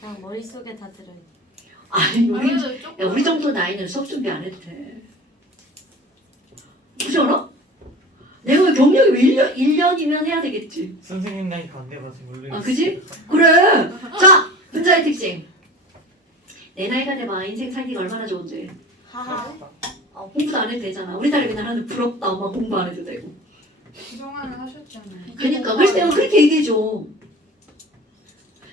그냥 머릿속에 다 들어요. 아니 우리 정도 나이는 수업 준비 안 해도 돼. 그렇지 않아? 내가 경력이 왜 1년이면 해야 되겠지. 선생님 나이가 안 돼봐서 모르겠어요. 그지? 그래. 자, 분자의 특징. 내 나이가 돼봐. 인생 살기가 얼마나 좋은지. 하하. 공부도 안 해도 되잖아. 우리 딸이 맨날 하는 부럽다. 엄마 공부 안 해도 되고. 그동안 하셨잖아요. 그러니까 그래서 내가 그렇게 얘기해줘.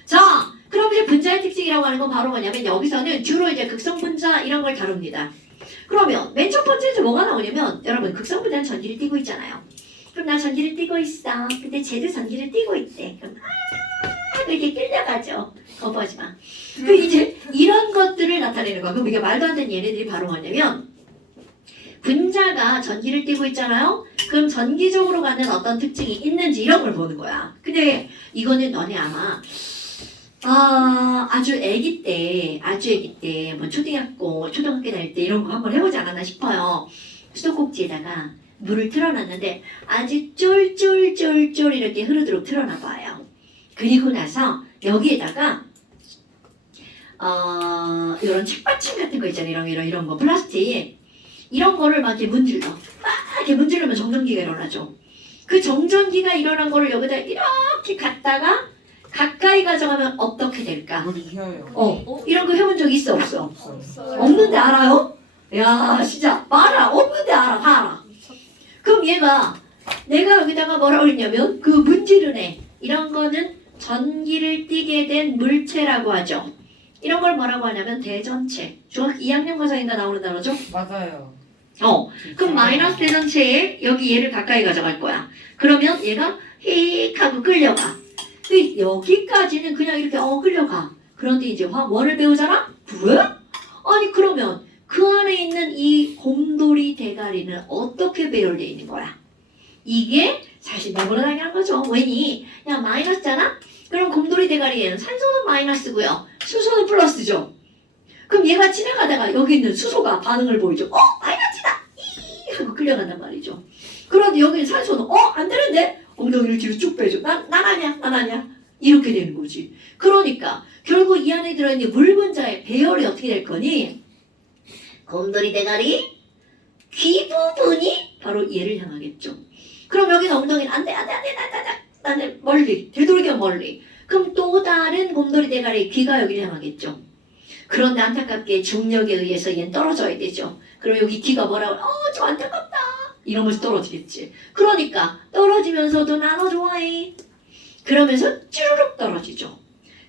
자, 그럼 이제 분자의 특징이라고 하는 건 바로 뭐냐면 여기서는 주로 이제 극성 분자 이런 걸 다룹니다. 그러면 맨 첫 번째 이제 뭐가 나오냐면 여러분 극성 분자는 전기를 띠고 있잖아요. 그럼 나 전기를 띠고 있어. 근데 쟤도 전기를 띠고 있대. 그럼 이렇게 끌려가죠. 거부하지 마. 그 이제 이런 것들을 나타내는 거야. 그럼 이게 말도 안 되는 얘네들이 바로 뭐냐면 분자가 전기를 띠고 있잖아요. 그럼 전기적으로 가는 어떤 특징이 있는지 이런 걸 보는 거야. 근데 이거는 너네 아마 아주 아기 때 뭐 초등학교 다닐 때 이런 거 한번 해보지 않았나 싶어요. 수도꼭지에다가 물을 틀어놨는데 아주 쫄쫄쫄쫄 이렇게 흐르도록 틀어놔봐요. 그리고 나서 여기에다가 이런 책받침 같은 거 있잖아요. 이런 거 플라스틱 이런 거를 막 이렇게 문지르면 정전기가 일어나죠. 그 정전기가 일어난 거를 여기다 이렇게 갖다가 가까이 가져가면 어떻게 될까? 물이 휘어요. 이런 거 해본 적 있어 없어? 없어요. 없는데 알아요? 야 진짜 말아. 없는데 알아. 다 알아. 그럼 얘가 내가 여기다가 뭐라고 그랬냐면 그 문지르네 이런 거는 전기를 띠게 된 물체라고 하죠. 이런 걸 뭐라고 하냐면 대전체. 중학교 2학년 과정인가 나오는 단어죠? 맞아요. 그럼 마이너스 대전체에 여기 얘를 가까이 가져갈 거야. 그러면 얘가 휙 하고 끌려가. 근데 여기까지는 그냥 이렇게 끌려가. 그런데 이제 화원을 배우잖아? 왜? 아니 그러면 그 안에 있는 이 곰돌이 대가리는 어떻게 배열되어 있는 거야? 이게 사실 너무나 당연한 거죠. 왜니? 야 마이너스잖아? 그럼 곰돌이 대가리에는 산소는 마이너스고요. 수소는 플러스죠. 그럼 얘가 지나가다가 여기 있는 수소가 반응을 보이죠. 마이너스다! 이 하고 끌려간단 말이죠. 그런데 여기 있는 산소는 안 되는데? 엉덩이를 뒤로 쭉 빼죠. 난 아니야. 이렇게 되는 거지. 그러니까 결국 이 안에 들어있는 물 분자의 배열이 어떻게 될 거니? 곰돌이 대가리 귀 부분이 바로 얘를 향하겠죠. 그럼 여기는 엉덩이는 안 돼. 나는 멀리, 되도록이면 멀리. 그럼 또 다른 곰돌이 대가리 귀가 여기를 향하겠죠. 그런데 안타깝게 중력에 의해서 얘는 떨어져야 되죠. 그럼 여기 귀가 뭐라고? 좀 안타깝다. 이러면서 떨어지겠지. 그러니까 떨어지면서도 나눠 좋아해. 그러면서 쭈르륵 떨어지죠.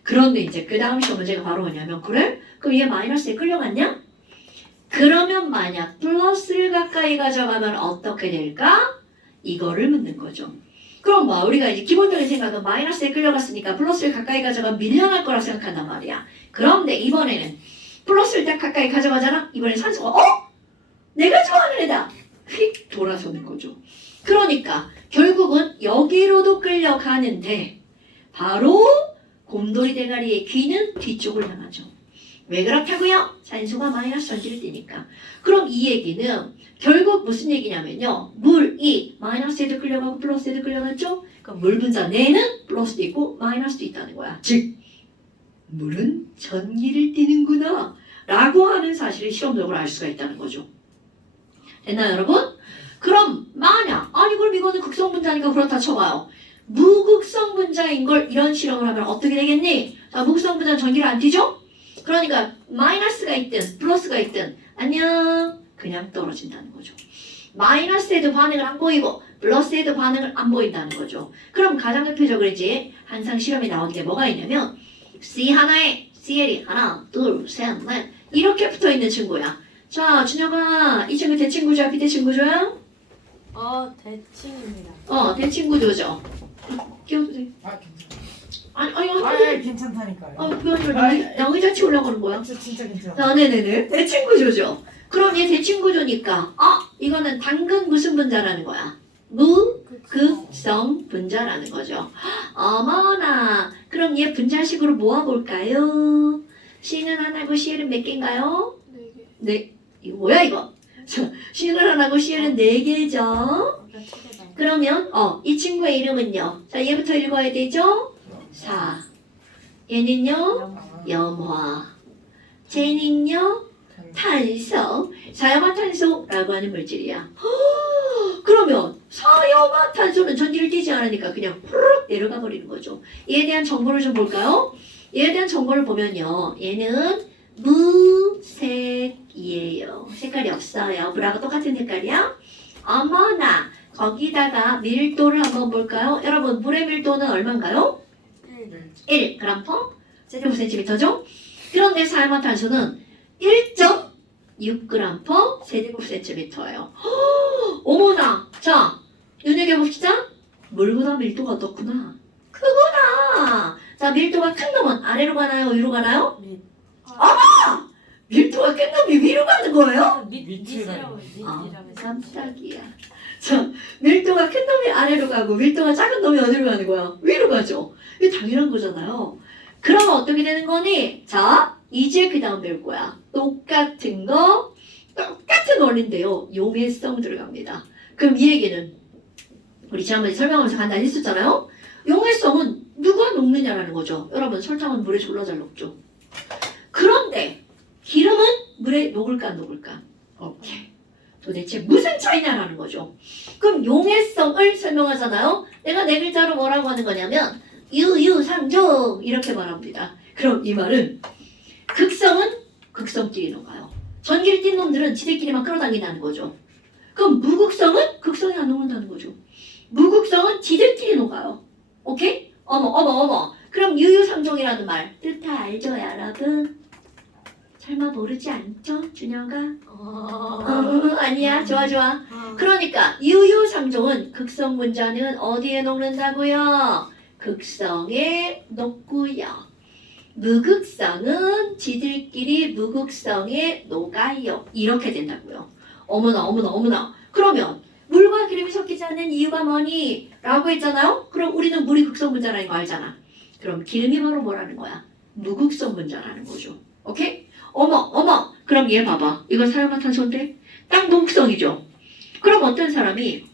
그런데 이제 그 다음 시험 문제가 바로 뭐냐면 그래? 그럼 얘 마이너스에 끌려갔냐? 그러면 만약 플러스를 가까이 가져가면 어떻게 될까? 이거를 묻는 거죠. 그럼 뭐 우리가 이제 기본적인 생각은 마이너스에 끌려갔으니까 플러스를 가까이 가져가면 밀려날 거라 생각한단 말이야. 그런데 이번에는 플러스를 딱 가까이 가져가잖아? 이번엔 산소가 내가 좋아하는 애다! 휙 돌아서는 거죠. 그러니까 결국은 여기로도 끌려가는데 바로 곰돌이 대가리의 귀는 뒤쪽을 향하죠. 왜 그렇다고요? 산소가 마이너스 전지를 띠니까. 그럼 이 얘기는 결국 무슨 얘기냐면요. 물이 마이너스에도 끌려가고 플러스에도 끌려갔죠? 그럼 물 분자 내는 플러스도 있고 마이너스도 있다는 거야. 즉 물은 전기를 띠는구나 라고 하는 사실을 실험적으로 알 수가 있다는 거죠. 됐나요 여러분? 그럼 만약 그럼 이거는 극성 분자니까 그렇다 쳐봐요. 무극성 분자인 걸 이런 실험을 하면 어떻게 되겠니? 자, 무극성 분자는 전기를 안 띠죠? 그러니까 마이너스가 있든 플러스가 있든 안녕 그냥 떨어진다는 거죠. 마이너스에도 반응을 안 보이고 플러스에도 반응을 안 보인다는 거죠. 그럼 가장 대표적으로 이제 항상 실험에 나오는 게 뭐가 있냐면 C 하나에 CL이 하나 둘셋넷 이렇게 붙어있는 친구야. 자 준혁아 이 친구 대칭구조야 비대칭구조야? 대칭입니다. 대칭구조죠. 끼워도 돼. 아니 괜찮다니까요. 그건 나 의자 치우려고 하는 거야. 진짜 괜찮아. 네네네. 대칭구조죠. 그럼 얘 대칭구조니까 이거는 당근 무슨 분자라는 거야? 무극성 분자라는 거죠. 어머나. 그럼 얘 분자식으로 모아볼까요? C는 하나고 CL은 몇 개인가요? 4개. 네. 이거 뭐야 이거? C는 하나고 CL은 4개죠. 아까 책에다. 그러면 이 친구의 이름은요. 자 얘부터 읽어야 되죠? 4. 얘는요? 염화. 쟤는요? 탄소. 사염화탄소라고 하는 물질이야. 그러면 사염화탄소는 전기를 띠지 않으니까 그냥 후루룩 내려가 버리는 거죠. 얘에 대한 정보를 좀 볼까요? 얘에 대한 정보를 보면요. 얘는 무색이에요. 색깔이 없어요. 물하고 똑같은 색깔이야. 어머나. 거기다가 밀도를 한번 볼까요? 여러분 물의 밀도는 얼마인가요? 1g/cm 세제곱센티미터죠? 그런데 사염화탄소는 1.6g/세제곱센티미터예요. 어머나! 자, 눈여겨봅시다. 물보다 밀도가 어떻구나. 크구나. 자, 밀도가 큰 놈은 아래로 가나요? 위로 가나요? 밀도가 큰 놈이 위로 가는 거예요? 밑이라고 깜짝이야. 자, 밀도가 큰 놈이 아래로 가고 밀도가 작은 놈이 어디로 가는 거야? 위로 가죠. 이게 당연한 거잖아요. 그러면 어떻게 되는 거니? 자, 이제 그 다음 배울 거야. 똑같은 원리인데요. 용해성 들어갑니다. 그럼 이 얘기는 우리 지난번에 설명하면서 간단히 했었잖아요. 용해성은 누가 녹느냐라는 거죠. 여러분 설탕은 물에 졸라 잘 녹죠. 그런데 기름은 물에 녹을까 안 녹을까? 오케이. 도대체 무슨 차이냐라는 거죠. 그럼 용해성을 설명하잖아요. 내가 네 글자로 뭐라고 하는 거냐면 유유상종 이렇게 말합니다. 그럼 이 말은 극성은 극성끼리 녹아요. 전기를 띤 놈들은 지들끼리만 끌어당긴다는 거죠. 그럼 무극성은 극성이 안 녹는다는 거죠. 무극성은 지들끼리 녹아요. 오케이? 어머. 그럼 유유상종이라는 말 뜻 다 알죠 여러분? 설마 모르지 않죠 준영아? 아니야 좋아. 그러니까 유유상종은 극성 분자는 어디에 녹는다고요? 극성에 녹고요. 무극성은 지들끼리 무극성에 녹아요. 이렇게 된다고요. 어머나. 그러면 물과 기름이 섞이지 않는 이유가 뭐니? 라고 했잖아요. 그럼 우리는 물이 극성 분자라는 거 알잖아. 그럼 기름이 바로 뭐라는 거야? 무극성 분자라는 거죠. 오케이? 어머. 그럼 얘 봐봐. 이거 사용화탄소인데 딱 무극성이죠. 그럼 어떤 사람이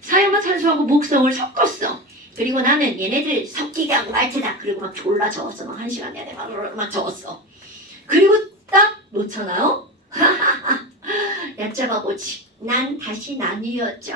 사용화탄소하고 무극성을 섞었어. 그리고 나는 얘네들 섞이게 하고 말 테다. 그리고 막 졸라 적었어. 막 1시간 내내 막 적었어. 그리고 딱 놓잖아요. 얕잡아보지. 난 다시 나뉘었죠.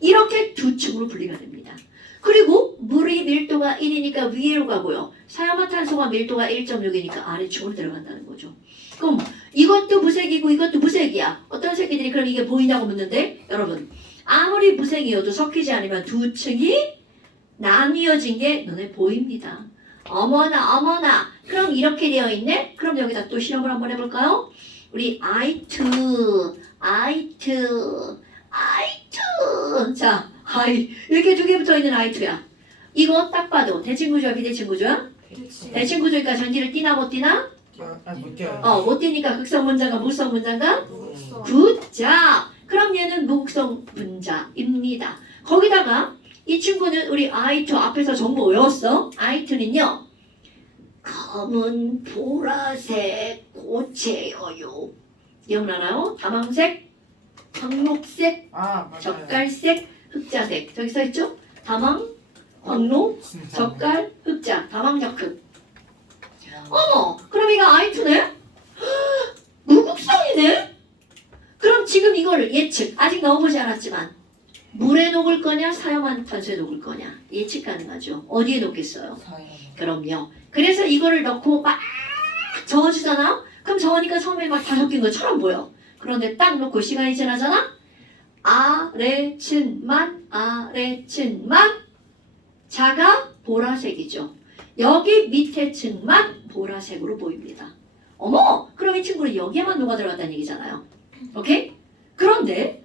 이렇게 두 층으로 분리가 됩니다. 그리고 물이 밀도가 1이니까 위로 가고요. 사용화탄소가 밀도가 1.6이니까 아래층으로 들어간다는 거죠. 그럼 이것도 무색이고 이것도 무색이야. 어떤 새끼들이 그럼 이게 보이냐고 묻는데 여러분 아무리 무색이어도 섞이지 않으면 두 층이 나뉘어진 게 눈에 보입니다. 어머나. 그럼 이렇게 되어 있네? 그럼 여기다 또 실험을 한번 해볼까요? 우리 I2. 자, 이렇게 두 개 붙어 있는 I2야. 이거 딱 봐도 대칭구조야, 비대칭구조야? 대칭구조니까 전기를 띠나 못 띠나? 못 띄어요. 못 띠니까 극성 분자가 무극성 분자인가? 무극성. 굿자. 그럼 얘는 무극성 분자입니다. 거기다가 이 친구는 우리 I2 앞에서 정보 외웠어? I2는요. 검은 보라색 고체여요. 기억나나요? 다망색, 황록색, 맞아요. 젓갈색, 흑자색. 저기 써있죠? 다망, 황록, 진짜. 젓갈, 흑자. 다망적흑. 어머! 그럼 이거 I2네? 무극성이네? 그럼 지금 이걸 예측. 아직 넣어보지 않았지만 물에 녹을 거냐 사용화탄소에 녹을 거냐 예측 가능하죠. 어디에 녹겠어요? 그럼요. 그래서 이거를 넣고 막 저어주잖아? 그럼 저으니까 처음에 막 다 섞인 것처럼 보여. 그런데 딱 놓고 시간이 지나잖아? 아래층만 자가 보라색이죠. 여기 밑에 층만 보라색으로 보입니다. 어머! 그럼 이 친구는 여기에만 녹아 들어갔다는 얘기잖아요. 오케이? 그런데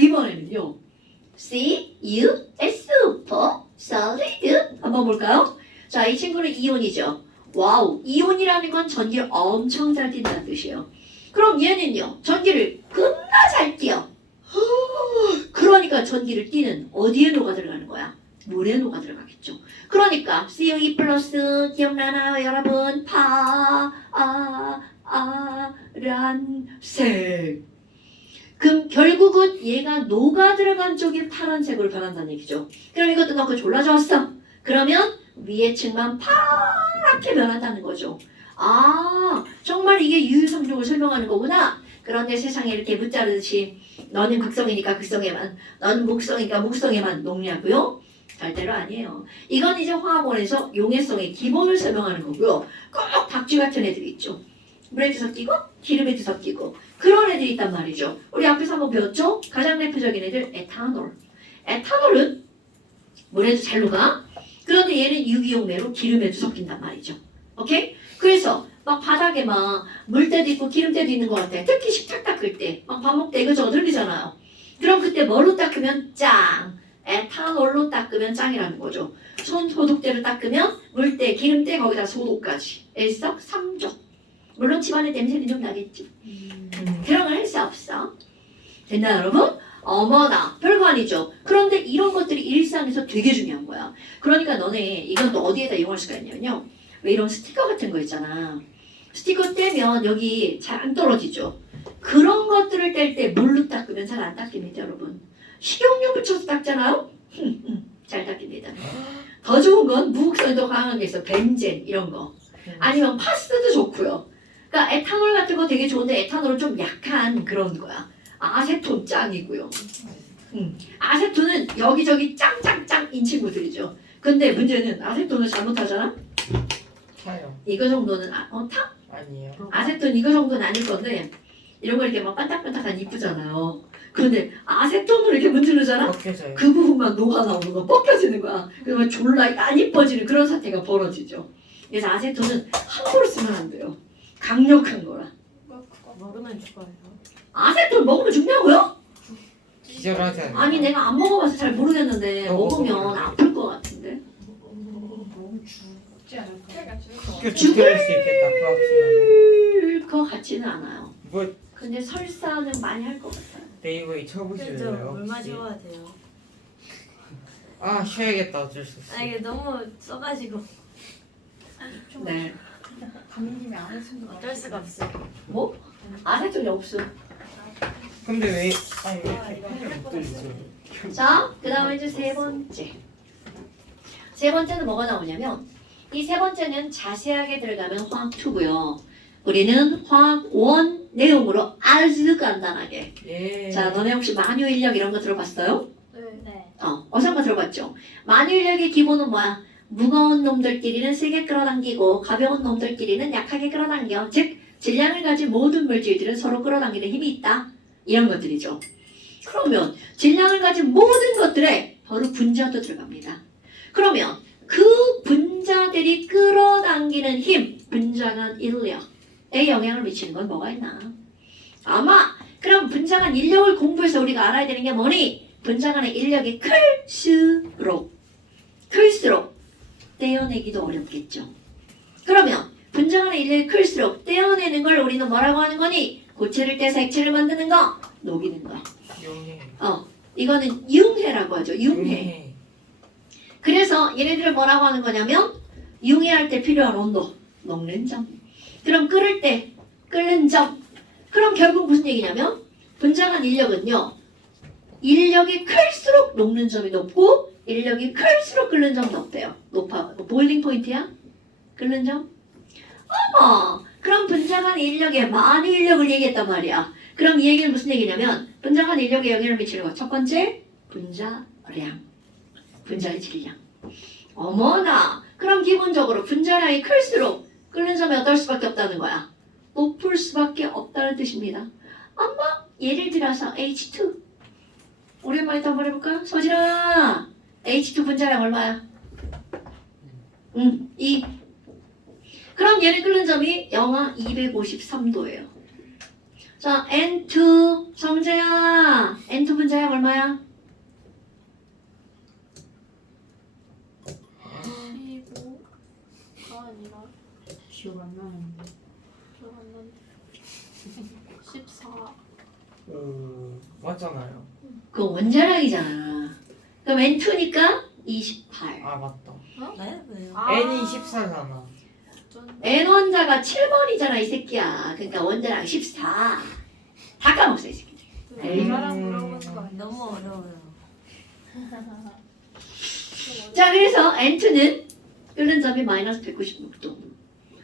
이번에는요. super solid 한번 볼까요? 자, 이 친구는 이온이죠. 와우, 이온이라는 건 전기를 엄청 잘 띈다는 뜻이에요. 그럼 얘는요, 전기를 겁나 잘 띄어. 그러니까 전기를 띠는 어디에 녹아 들어가는 거야? 물에 녹아 들어가겠죠. 그러니까 CO2 플러스 기억나나요, 여러분? 파란색. 그럼 결국은 얘가 녹아 들어간 쪽이 파란색으로 변한다는 얘기죠. 그럼 이것도 넣고 졸라 좋았어. 그러면 위에 층만 파랗게 변한다는 거죠. 정말 이게 유유상종을 설명하는 거구나. 그런데 세상에 이렇게 붙자르듯이 너는 극성이니까 극성에만, 너는 무극성이니까 무극성에만 녹냐고요? 절대로 아니에요. 이건 이제 화학원에서 용해성의 기본을 설명하는 거고요. 꼭 박쥐 같은 애들이 있죠. 물에도 섞이고 기름에도 섞이고 그런 애들이 있단 말이죠. 우리 앞에서 한번 배웠죠? 가장 대표적인 애들 에탄올. 에탄올은 물에도 잘 녹아. 그런데 얘는 유기용매로 기름에도 섞인단 말이죠. 오케이? 그래서 막 바닥에 막 물때도 있고 기름때도 있는 것 같아. 특히 식탁 닦을 때 막 밥 먹을 때 이거저거 흘리잖아요. 그럼 그때 뭘로 닦으면 짱! 에탄올로 닦으면 짱이라는 거죠. 손 소독제로 닦으면 물때, 기름때 거기다 소독까지. 일석삼조. 물론 집안에 냄새는 좀 나겠지. 그런 걸 할 수 없어. 됐나 여러분? 어머나 별거 아니죠. 그런데 이런 것들이 일상에서 되게 중요한 거야. 그러니까 너네 이건 또 어디에다 이용할 수가 있냐면요. 왜 이런 스티커 같은 거 있잖아. 스티커 떼면 여기 잘 안 떨어지죠. 그런 것들을 뗄 때 물로 닦으면 잘 안 닦입니다 여러분. 식용유 묻혀서 닦잖아요. 잘 닦입니다. 더 좋은 건 무극성이 더 강한 게 있어. 벤젠 이런 거. 아니면 파스도 좋고요. 그러니까 에탄올 같은 거 되게 좋은데 에탄올은 좀 약한 그런 거야. 아세톤 짱이고요. 아세톤은 여기저기 짱짱짱인 친구들이죠. 근데 문제는 아세톤을 잘못하잖아? 타요. 이거 정도는 타? 아니에요. 아세톤 이거 정도는 아닐 건데 이런 거 이렇게 막 반딱반딱한 이쁘잖아요. 그런데 아세톤을 이렇게 문지르잖아? 벗겨져요. 그 부분만 녹아 나오는 거 벗겨지는 거야. 그러면 졸라 안 이뻐지는 그런 사태가 벌어지죠. 그래서 아세톤은 함부로 쓰면 안 돼요. 강력한 거라. 먹으면 죽어요. 아세톤 먹으면 죽냐고요? 기절하지 않아요. 아니 내가 안 먹어봐서 잘 모르겠는데 먹으면 먹어봐요. 아플 것 같은데. 너무 죽지 않을까? 죽을 수 있겠다. 과학 시간에. 것 같지는 않아요. 뭐 근데 설사는 많이 할 것 같아요. 네이버에 그래서 쳐보실래요? 물 혹시? 마셔야 돼요. 쉬어야겠다. 어쩔 수 없어. 이게 너무 써가지고. 네. 감독님이 안 해주는 거 어쩔 수가 없어. 뭐? 안 할 적이 없어. 근데 왜 아니 왜 이렇게 펜을 못 들죠? 자, 그 다음에 이제 세 번째. 세 번째는 뭐가 나오냐면 이 세 번째는 자세하게 들어가면 화학 2고요. 우리는 화학 1 내용으로 아주 간단하게. 예. 자, 너네 혹시 만유 인력 이런 거 들어봤어요? 네. 어서 한번 들어봤죠? 만유 인력의 기본은 뭐야? 무거운 놈들끼리는 세게 끌어당기고 가벼운 놈들끼리는 약하게 끌어당겨. 즉, 질량을 가진 모든 물질들은 서로 끌어당기는 힘이 있다. 이런 것들이죠. 그러면 질량을 가진 모든 것들에 바로 분자도 들어갑니다. 그러면 그 분자들이 끌어당기는 힘, 분자간 인력에 영향을 미치는 건 뭐가 있나? 아마 그럼 분자간 인력을 공부해서 우리가 알아야 되는 게 뭐니? 분자간의 인력이 클수록 떼어내기도 어렵겠죠. 그러면 분자간의 인력이 클수록 떼어내는 걸 우리는 뭐라고 하는 거니? 고체를 떼서 액체를 만드는 거, 녹이는 거. 용해. 이거는 융해라고 하죠. 융해. 그래서 얘네들을 뭐라고 하는 거냐면 융해할 때 필요한 온도, 녹는 점. 그럼 끓을 때 끓는 점. 그럼 결국 무슨 얘기냐면 분자간 인력은요. 인력이 클수록 녹는 점이 높고 인력이 클수록 끓는 점이 높대요. 높아. 보일링 포인트야? 끓는 점? 어머! 그럼 분자간 인력의 만유 인력을 얘기했단 말이야. 그럼 이 얘기는 무슨 얘기냐면 분자간 인력에 영향을 미치는 거. 첫 번째, 분자량. 분자의 질량. 어머나! 그럼 기본적으로 분자량이 클수록 끓는 점이 어떨 수밖에 없다는 거야. 높을 수밖에 없다는 뜻입니다. 엄마, 예를 들어서 H2. 오랜만에 또 한번 해볼까? 서진아! H2 분자량 얼마야? 2. 그럼 얘는 끓는 점이 영하 253도예요. 자, N2 성재야. N2 분자량 얼마야? 15가 아니라 기억 안 나는데. 기억 안 나네. 14. 오 맞잖아요. 그 원자량이잖아. 그럼 N2니까 28. 아 맞다. 네? 왜요? N이 14잖아. N 원자가 7번이잖아 이 새끼야. 그러니까 원자량 14. 다 까먹었어 이 새끼들. 얼마나 물어보는 거 아니야? 너무 어려워요. 자, 그래서 N2는 끓는 점이 마이너스 196도.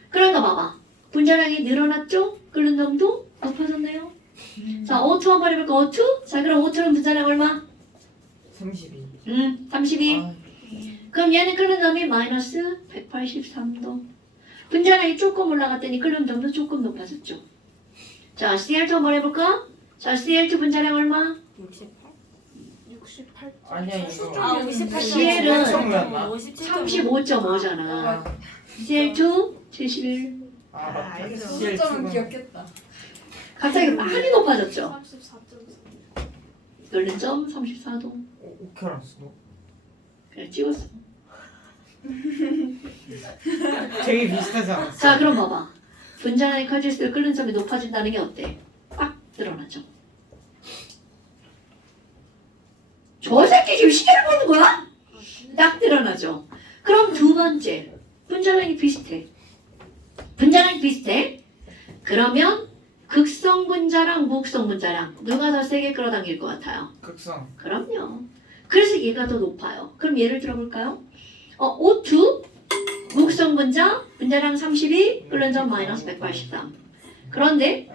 그러니까 봐봐. 분자량이 늘어났죠? 끓는 점도 높아졌네요. 자, O2 한번 해볼까? O2? 자, 그럼 O2는 분자량 얼마? 32. 32. 아, 그럼 얘는 끓는 점이 마이너스 183도. 분자량이 조금 올라갔더니 끓는 점도 조금 높아졌죠. 자, Cl2 한번 해볼까? 자, Cl2 분자량 얼마? 68? 68. 아니야 이거. 아, 58. CL은 57.5. 35.5잖아. Cl2 71. 아 맞다. 알겠어. CL 수점은 출근. 기억했다. 갑자기 많이 높아졌죠. 34.4. 끓는 점 34도. 5캐럿도. 그래, 찍었어. 되게 비슷하지 않았어? 자, 그럼 봐봐. 분자량이 커질수록 끓는 점이 높아진다는 게 어때? 딱 드러나죠. 저 새끼 지금 시계를 보는 거야? 딱 드러나죠. 그럼 두 번째, 분자량이 비슷해. 분자량이 비슷해. 그러면 극성 분자랑 무극성 분자량 누가 더 세게 끌어당길 것 같아요? 극성. 그럼요. 그래서 얘가 더 높아요. 그럼 예를 들어볼까요? O2 무극성 분자 분자량 32 끓는 점 마이너스 183. 그런데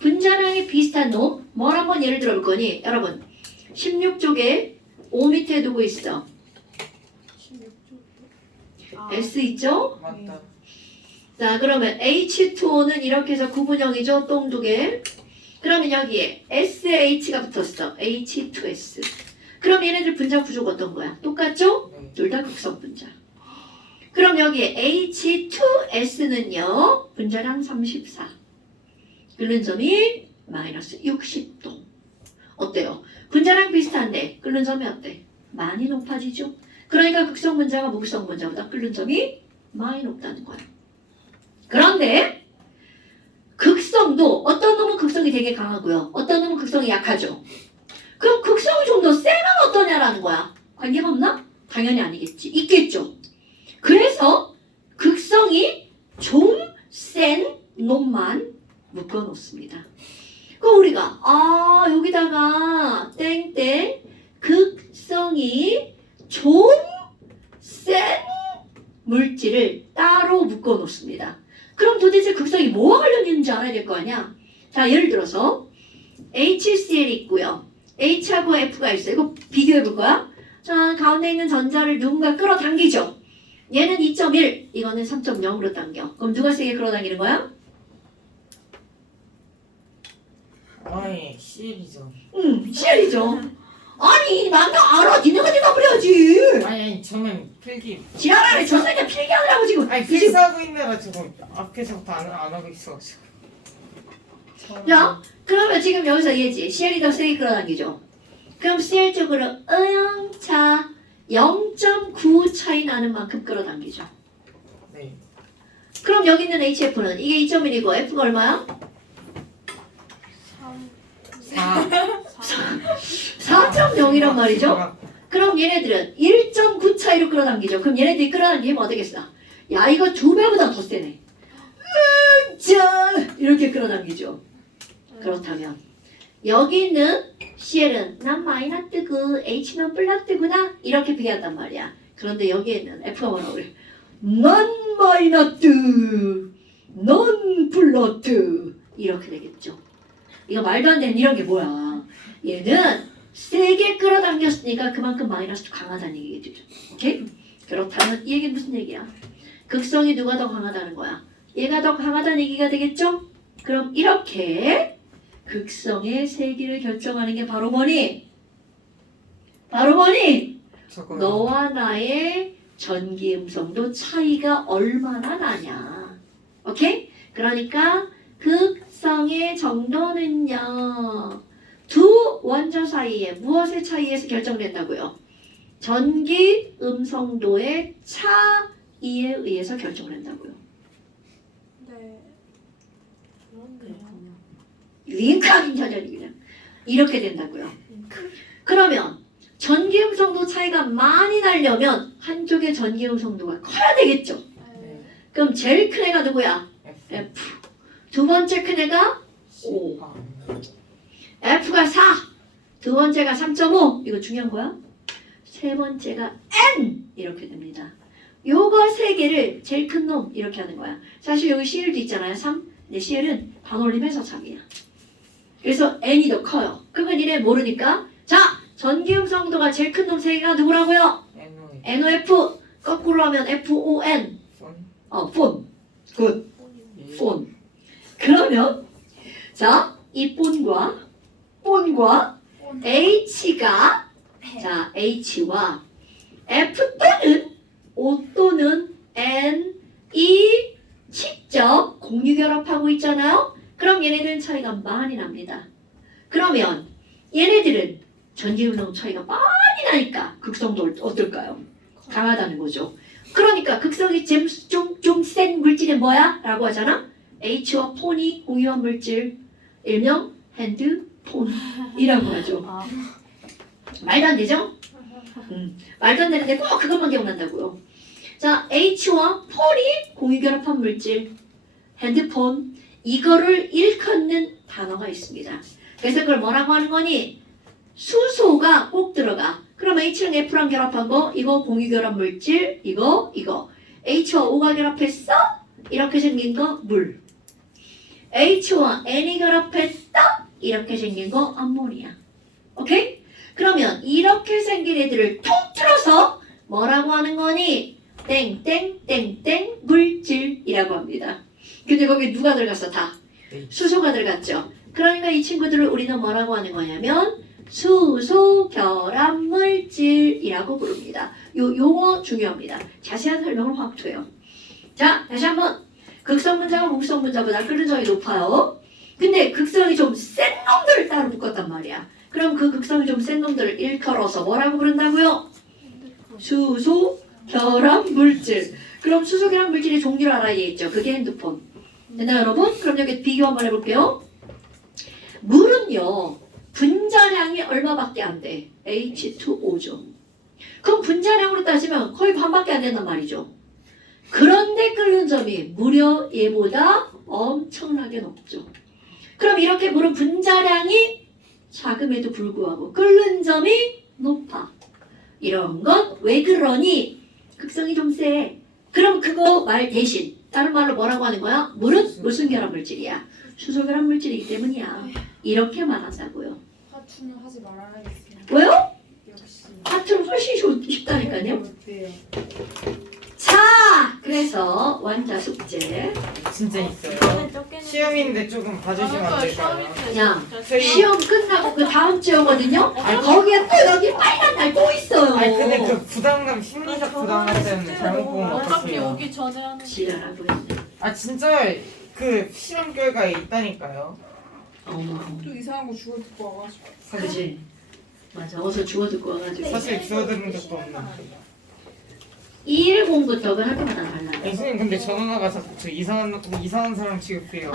분자량이 비슷한 놈, 뭘 한번 예를 들어볼 거니? 여러분 16쪽에 O 밑에 두고 있어. 16조. S 있죠? 맞다. 자, 그러면 H2O는 이렇게 해서 구분형이죠. 똥 두 개. 그러면 여기에 SH가 붙었어. H2S. 그럼 얘네들 분자 구조가 어떤 거야? 똑같죠? 네. 둘 다 극성 분자. 그럼 여기에 H2S는요. 분자량 34. 끓는 점이 마이너스 60도. 어때요? 분자량 비슷한데 끓는 점이 어때? 많이 높아지죠? 그러니까 극성 분자가 무극성 분자보다 끓는 점이 많이 높다는 거야. 그런데 극성도 어떤 놈은 극성이 되게 강하고요. 어떤 놈은 극성이 약하죠. 그럼 극성이 좀 더 세면 어떠냐라는 거야. 관계가 없나? 당연히 아니겠지. 있겠죠. 그래서 극성 극성이 좀 센 놈만 묶어 놓습니다. 그럼 우리가 여기다가 땡땡 극성이 좀 센 물질을 따로 묶어 놓습니다. 그럼 도대체 극성이 뭐와 관련이 있는지 알아야 될 거 아니야? 자, 예를 들어서 HCl 있고요. H하고 F가 있어요. 이거 비교해 볼 거야. 자, 가운데 있는 전자를 누군가 끌어당기죠. 얘는 2.1, 이거는 3.0으로 당겨. 그럼 누가 세게 끌어당기는 거야? 아예 CL이죠. CL이죠. 아니, 난 다 알아. 니네가 대답을 해야지. 아니 저는 필기. 지랄하네. 저 새끼 필기하느라고 지금. 아니 지금. 필사하고 있느라 지금 앞에서부터 안 하고 있어가지고. 야, 그러면 지금 여기서 얘지. CL이 더 세게 끌어당기죠. 그럼 CL 쪽으로 차 0.9 차이 나는 만큼 끌어당기죠. 네. 그럼 여기 있는 HF는 이게 2.1이고 F가 얼마야? 3 4. 4.0이란 말이죠. 그럼 얘네들은 1.9 차이로 끌어당기죠. 그럼 얘네들이 끌어당기면 어떻겠어? 야, 이거 2배보다 더 세네. 짠! 이렇게 끌어당기죠. 그렇다면 여기 있는 CL은 난 마이너스 뜨고 H는 플러스 뜨구나 이렇게 비교한단 말이야. 그런데 여기에 있는 F가 뭐라고 그래? 난 마이너스, 넌 플러스 이렇게 되겠죠. 이거 말도 안 되는 이런 게 뭐야? 얘는 세게 끌어당겼으니까 그만큼 마이너스도 강하다는 얘기겠죠. 오케이? 그렇다면 이 얘기는 무슨 얘기야? 극성이 누가 더 강하다는 거야? 얘가 더 강하다는 얘기가 되겠죠? 그럼 이렇게 극성의 세기를 결정하는 게 바로 뭐니? 바로 뭐니? 저거. 너와 나의 전기 음성도 차이가 얼마나 나냐. 오케이? 그러니까 극성의 정도는요. 두 원자 사이에 무엇의 차이에서 결정된다고요? 전기 음성도의 차이에 의해서 결정된다고요. 네. 그렇네요. 윙크하긴 자전이 그냥 이렇게 된다고요. 그러면 전기 음성도 차이가 많이 나려면 한쪽의 전기 음성도가 커야 되겠죠. 네. 그럼 제일 큰 애가 누구야? F. F. 두 번째 큰 애가 5. F가 4. 두 번째가 3.5. 이거 중요한 거야. 세 번째가 N. 이렇게 됩니다. 요거 세 개를 제일 큰 놈 이렇게 하는 거야. 사실 여기 CL도 있잖아요. 3. 근데 CL은 반올림해서 3이야. 그래서 N이 더 커요. 그건 이래 모르니까. 자, 전기 음성도가 제일 큰 놈 세 개가 누구라고요? NOF. 거꾸로 하면 FON. 폰. 굿. 폰. 그러면 자, 이 폰과 H가 자, H와 F 또는 O 또는 N이 직접 공유결합하고 있잖아요. 그럼 얘네들은 차이가 많이 납니다. 그러면 얘네들은 전기음성 차이가 많이 나니까 극성도 어떨까요? 강하다는 거죠. 그러니까 극성이 좀 센 물질이 뭐야? 라고 하잖아. H와 폰이 공유한 물질 일명 핸드폰이라고 하죠. 말도 안 되죠? 말도 안 되는데 꼭 그것만 기억난다고요. 자, H와 폰이 공유결합한 물질 핸드폰 이거를 일컫는 단어가 있습니다. 그래서 그걸 뭐라고 하는 거니? 수소가 꼭 들어가. 그럼 H랑 F랑 결합한 거 이거 공유결합 물질 이거 H와 O가 결합했어? 이렇게 생긴 거 물. H와 N이 결합했다? 이렇게 생긴 거 암모니아. 오케이? 그러면 이렇게 생긴 애들을 통틀어서 뭐라고 하는 거니? 땡땡땡땡 물질이라고 합니다. 근데 거기 누가 들어갔어? 다 수소가 들어갔죠. 그러니까 이 친구들을 우리는 뭐라고 하는 거냐면 수소 결합 물질이라고 부릅니다. 요 용어 중요합니다. 자세한 설명을 확 줘요. 자, 다시 한번 극성 분자가 목성 분자보다 끓는 점이 높아요. 근데 극성이 좀 센 놈들을 따로 묶었단 말이야. 그럼 그 극성이 좀 센 놈들을 일컬어서 뭐라고 부른다고요? 수소 결합 물질. 그럼 수소 결합 물질의 종류를 알아야 되겠죠. 그게 핸드폰. 됐나요, 여러분? 그럼 여기 비교 한번 해볼게요. 물은요, 분자량이 얼마밖에 안 돼? H2O죠. 그럼 분자량으로 따지면 거의 반밖에 안 된단 말이죠. 그런 근데 끓는 점이 무려 얘보다 엄청나게 높죠. 그럼 이렇게 물은 분자량이 작음에도 불구하고 끓는 점이 높아. 이런 건 왜 그러니? 극성이 좀 세. 그럼 그거 말 대신 다른 말로 뭐라고 하는 거야? 물은 무슨 결합 물질이야? 수소 결합 물질이기 때문이야. 이렇게 말한다고요. 화투는 하지 말아야겠어요. 왜요? 역시. 화투는 훨씬 쉽다니까요. 어때요? 자, 그래서 완자 숙제. 진짜 있어요. 이거는 쫓겨내는 시험인데 조금 봐주시면 안 될까요? 야, 저희- 시험 끝나고 그 다음 주였거든요. 거기에 또 여기 빨간 날 또 있어요. 아니 근데 그 부담감 심리적 부담감 때문에 잘못 보면 어차피 어떡해요? 오기 전에 하는 지랄하고 있네. 아 진짜 그 실험 결과에 있다니까요. 어머, 또 이상한 거 주워 듣고 와가지고. 그지? 맞아. 어서 주워 듣고 와가지고. 사실 주워들은 적도 없는데. 210부터 그 학교마다 달라요. 선생님 근데 저 누나가 자꾸 저 이상한 사람 취급해요.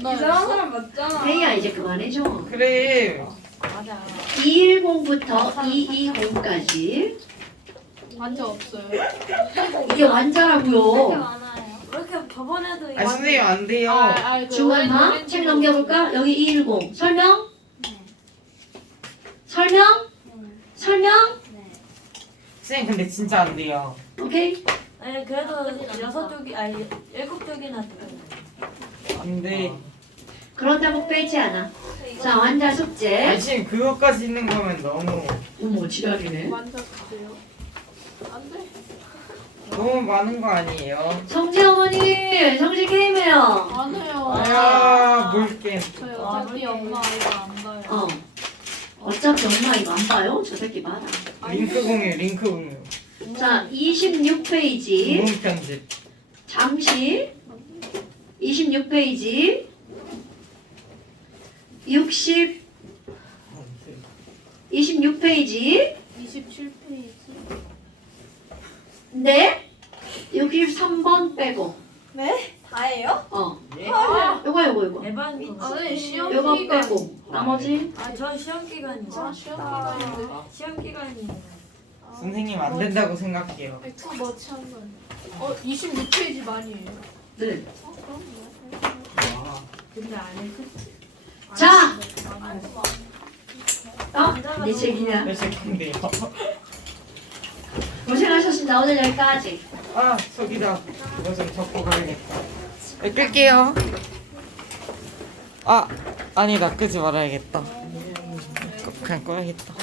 이상한 사람 맞잖아. 혜야 이제 그만해줘. 그래. 맞아. 210부터 220까지 완전 없어요. 이게 완자라고요. 많아요. 그렇게 저번에도 아 선생님 안 돼요. 그 중간마 오렌지 책 넘겨볼까? 여기 210 설명? 설명? 설명? 선생님 근데 진짜 안 돼요. 오케이? 아니 그래도 6쪽이 아니 7쪽이나 돼요. 안 돼. 그런다고 빼지 않아. 자 완자 숙제. 아니 지금 그것까지 있는 거면 너무 어머 지랄이네. 완전 주세요. 안 돼. 너무 많은 거 아니에요? 성지 어머니 성지 게임해요. 안 해요. 아야 뭘게. 저희 어차피 엄마 이거 안 봐요. 어. 어차피 엄마 이거 안 봐요? 저 새끼 봐라. 링크 공유 링크 공유. 자 26페이지. 부분 편집. 잠시 26페이지 26페이지 27페이지. 네 63번 빼고 네? 다예요? 요거 에반 거. 네, 시험 요거 기간. 빼고 나머지 저 시험 기간이죠. 시험 기간인데. 시험 기간이에요. 선생님 안 된다고 생각해요. 엑소 머치 한 번. 26페이지 많이에요. 네. 근데 안에 자 그 내 책이냐 몇 색인데요? 고생하셨습니다 오늘 여기까지 아 저기다. 이거 좀 적고 가야겠다. 네, 끌게요. 아 아니다 끄지 말아야겠다. 그냥 꺼야겠다.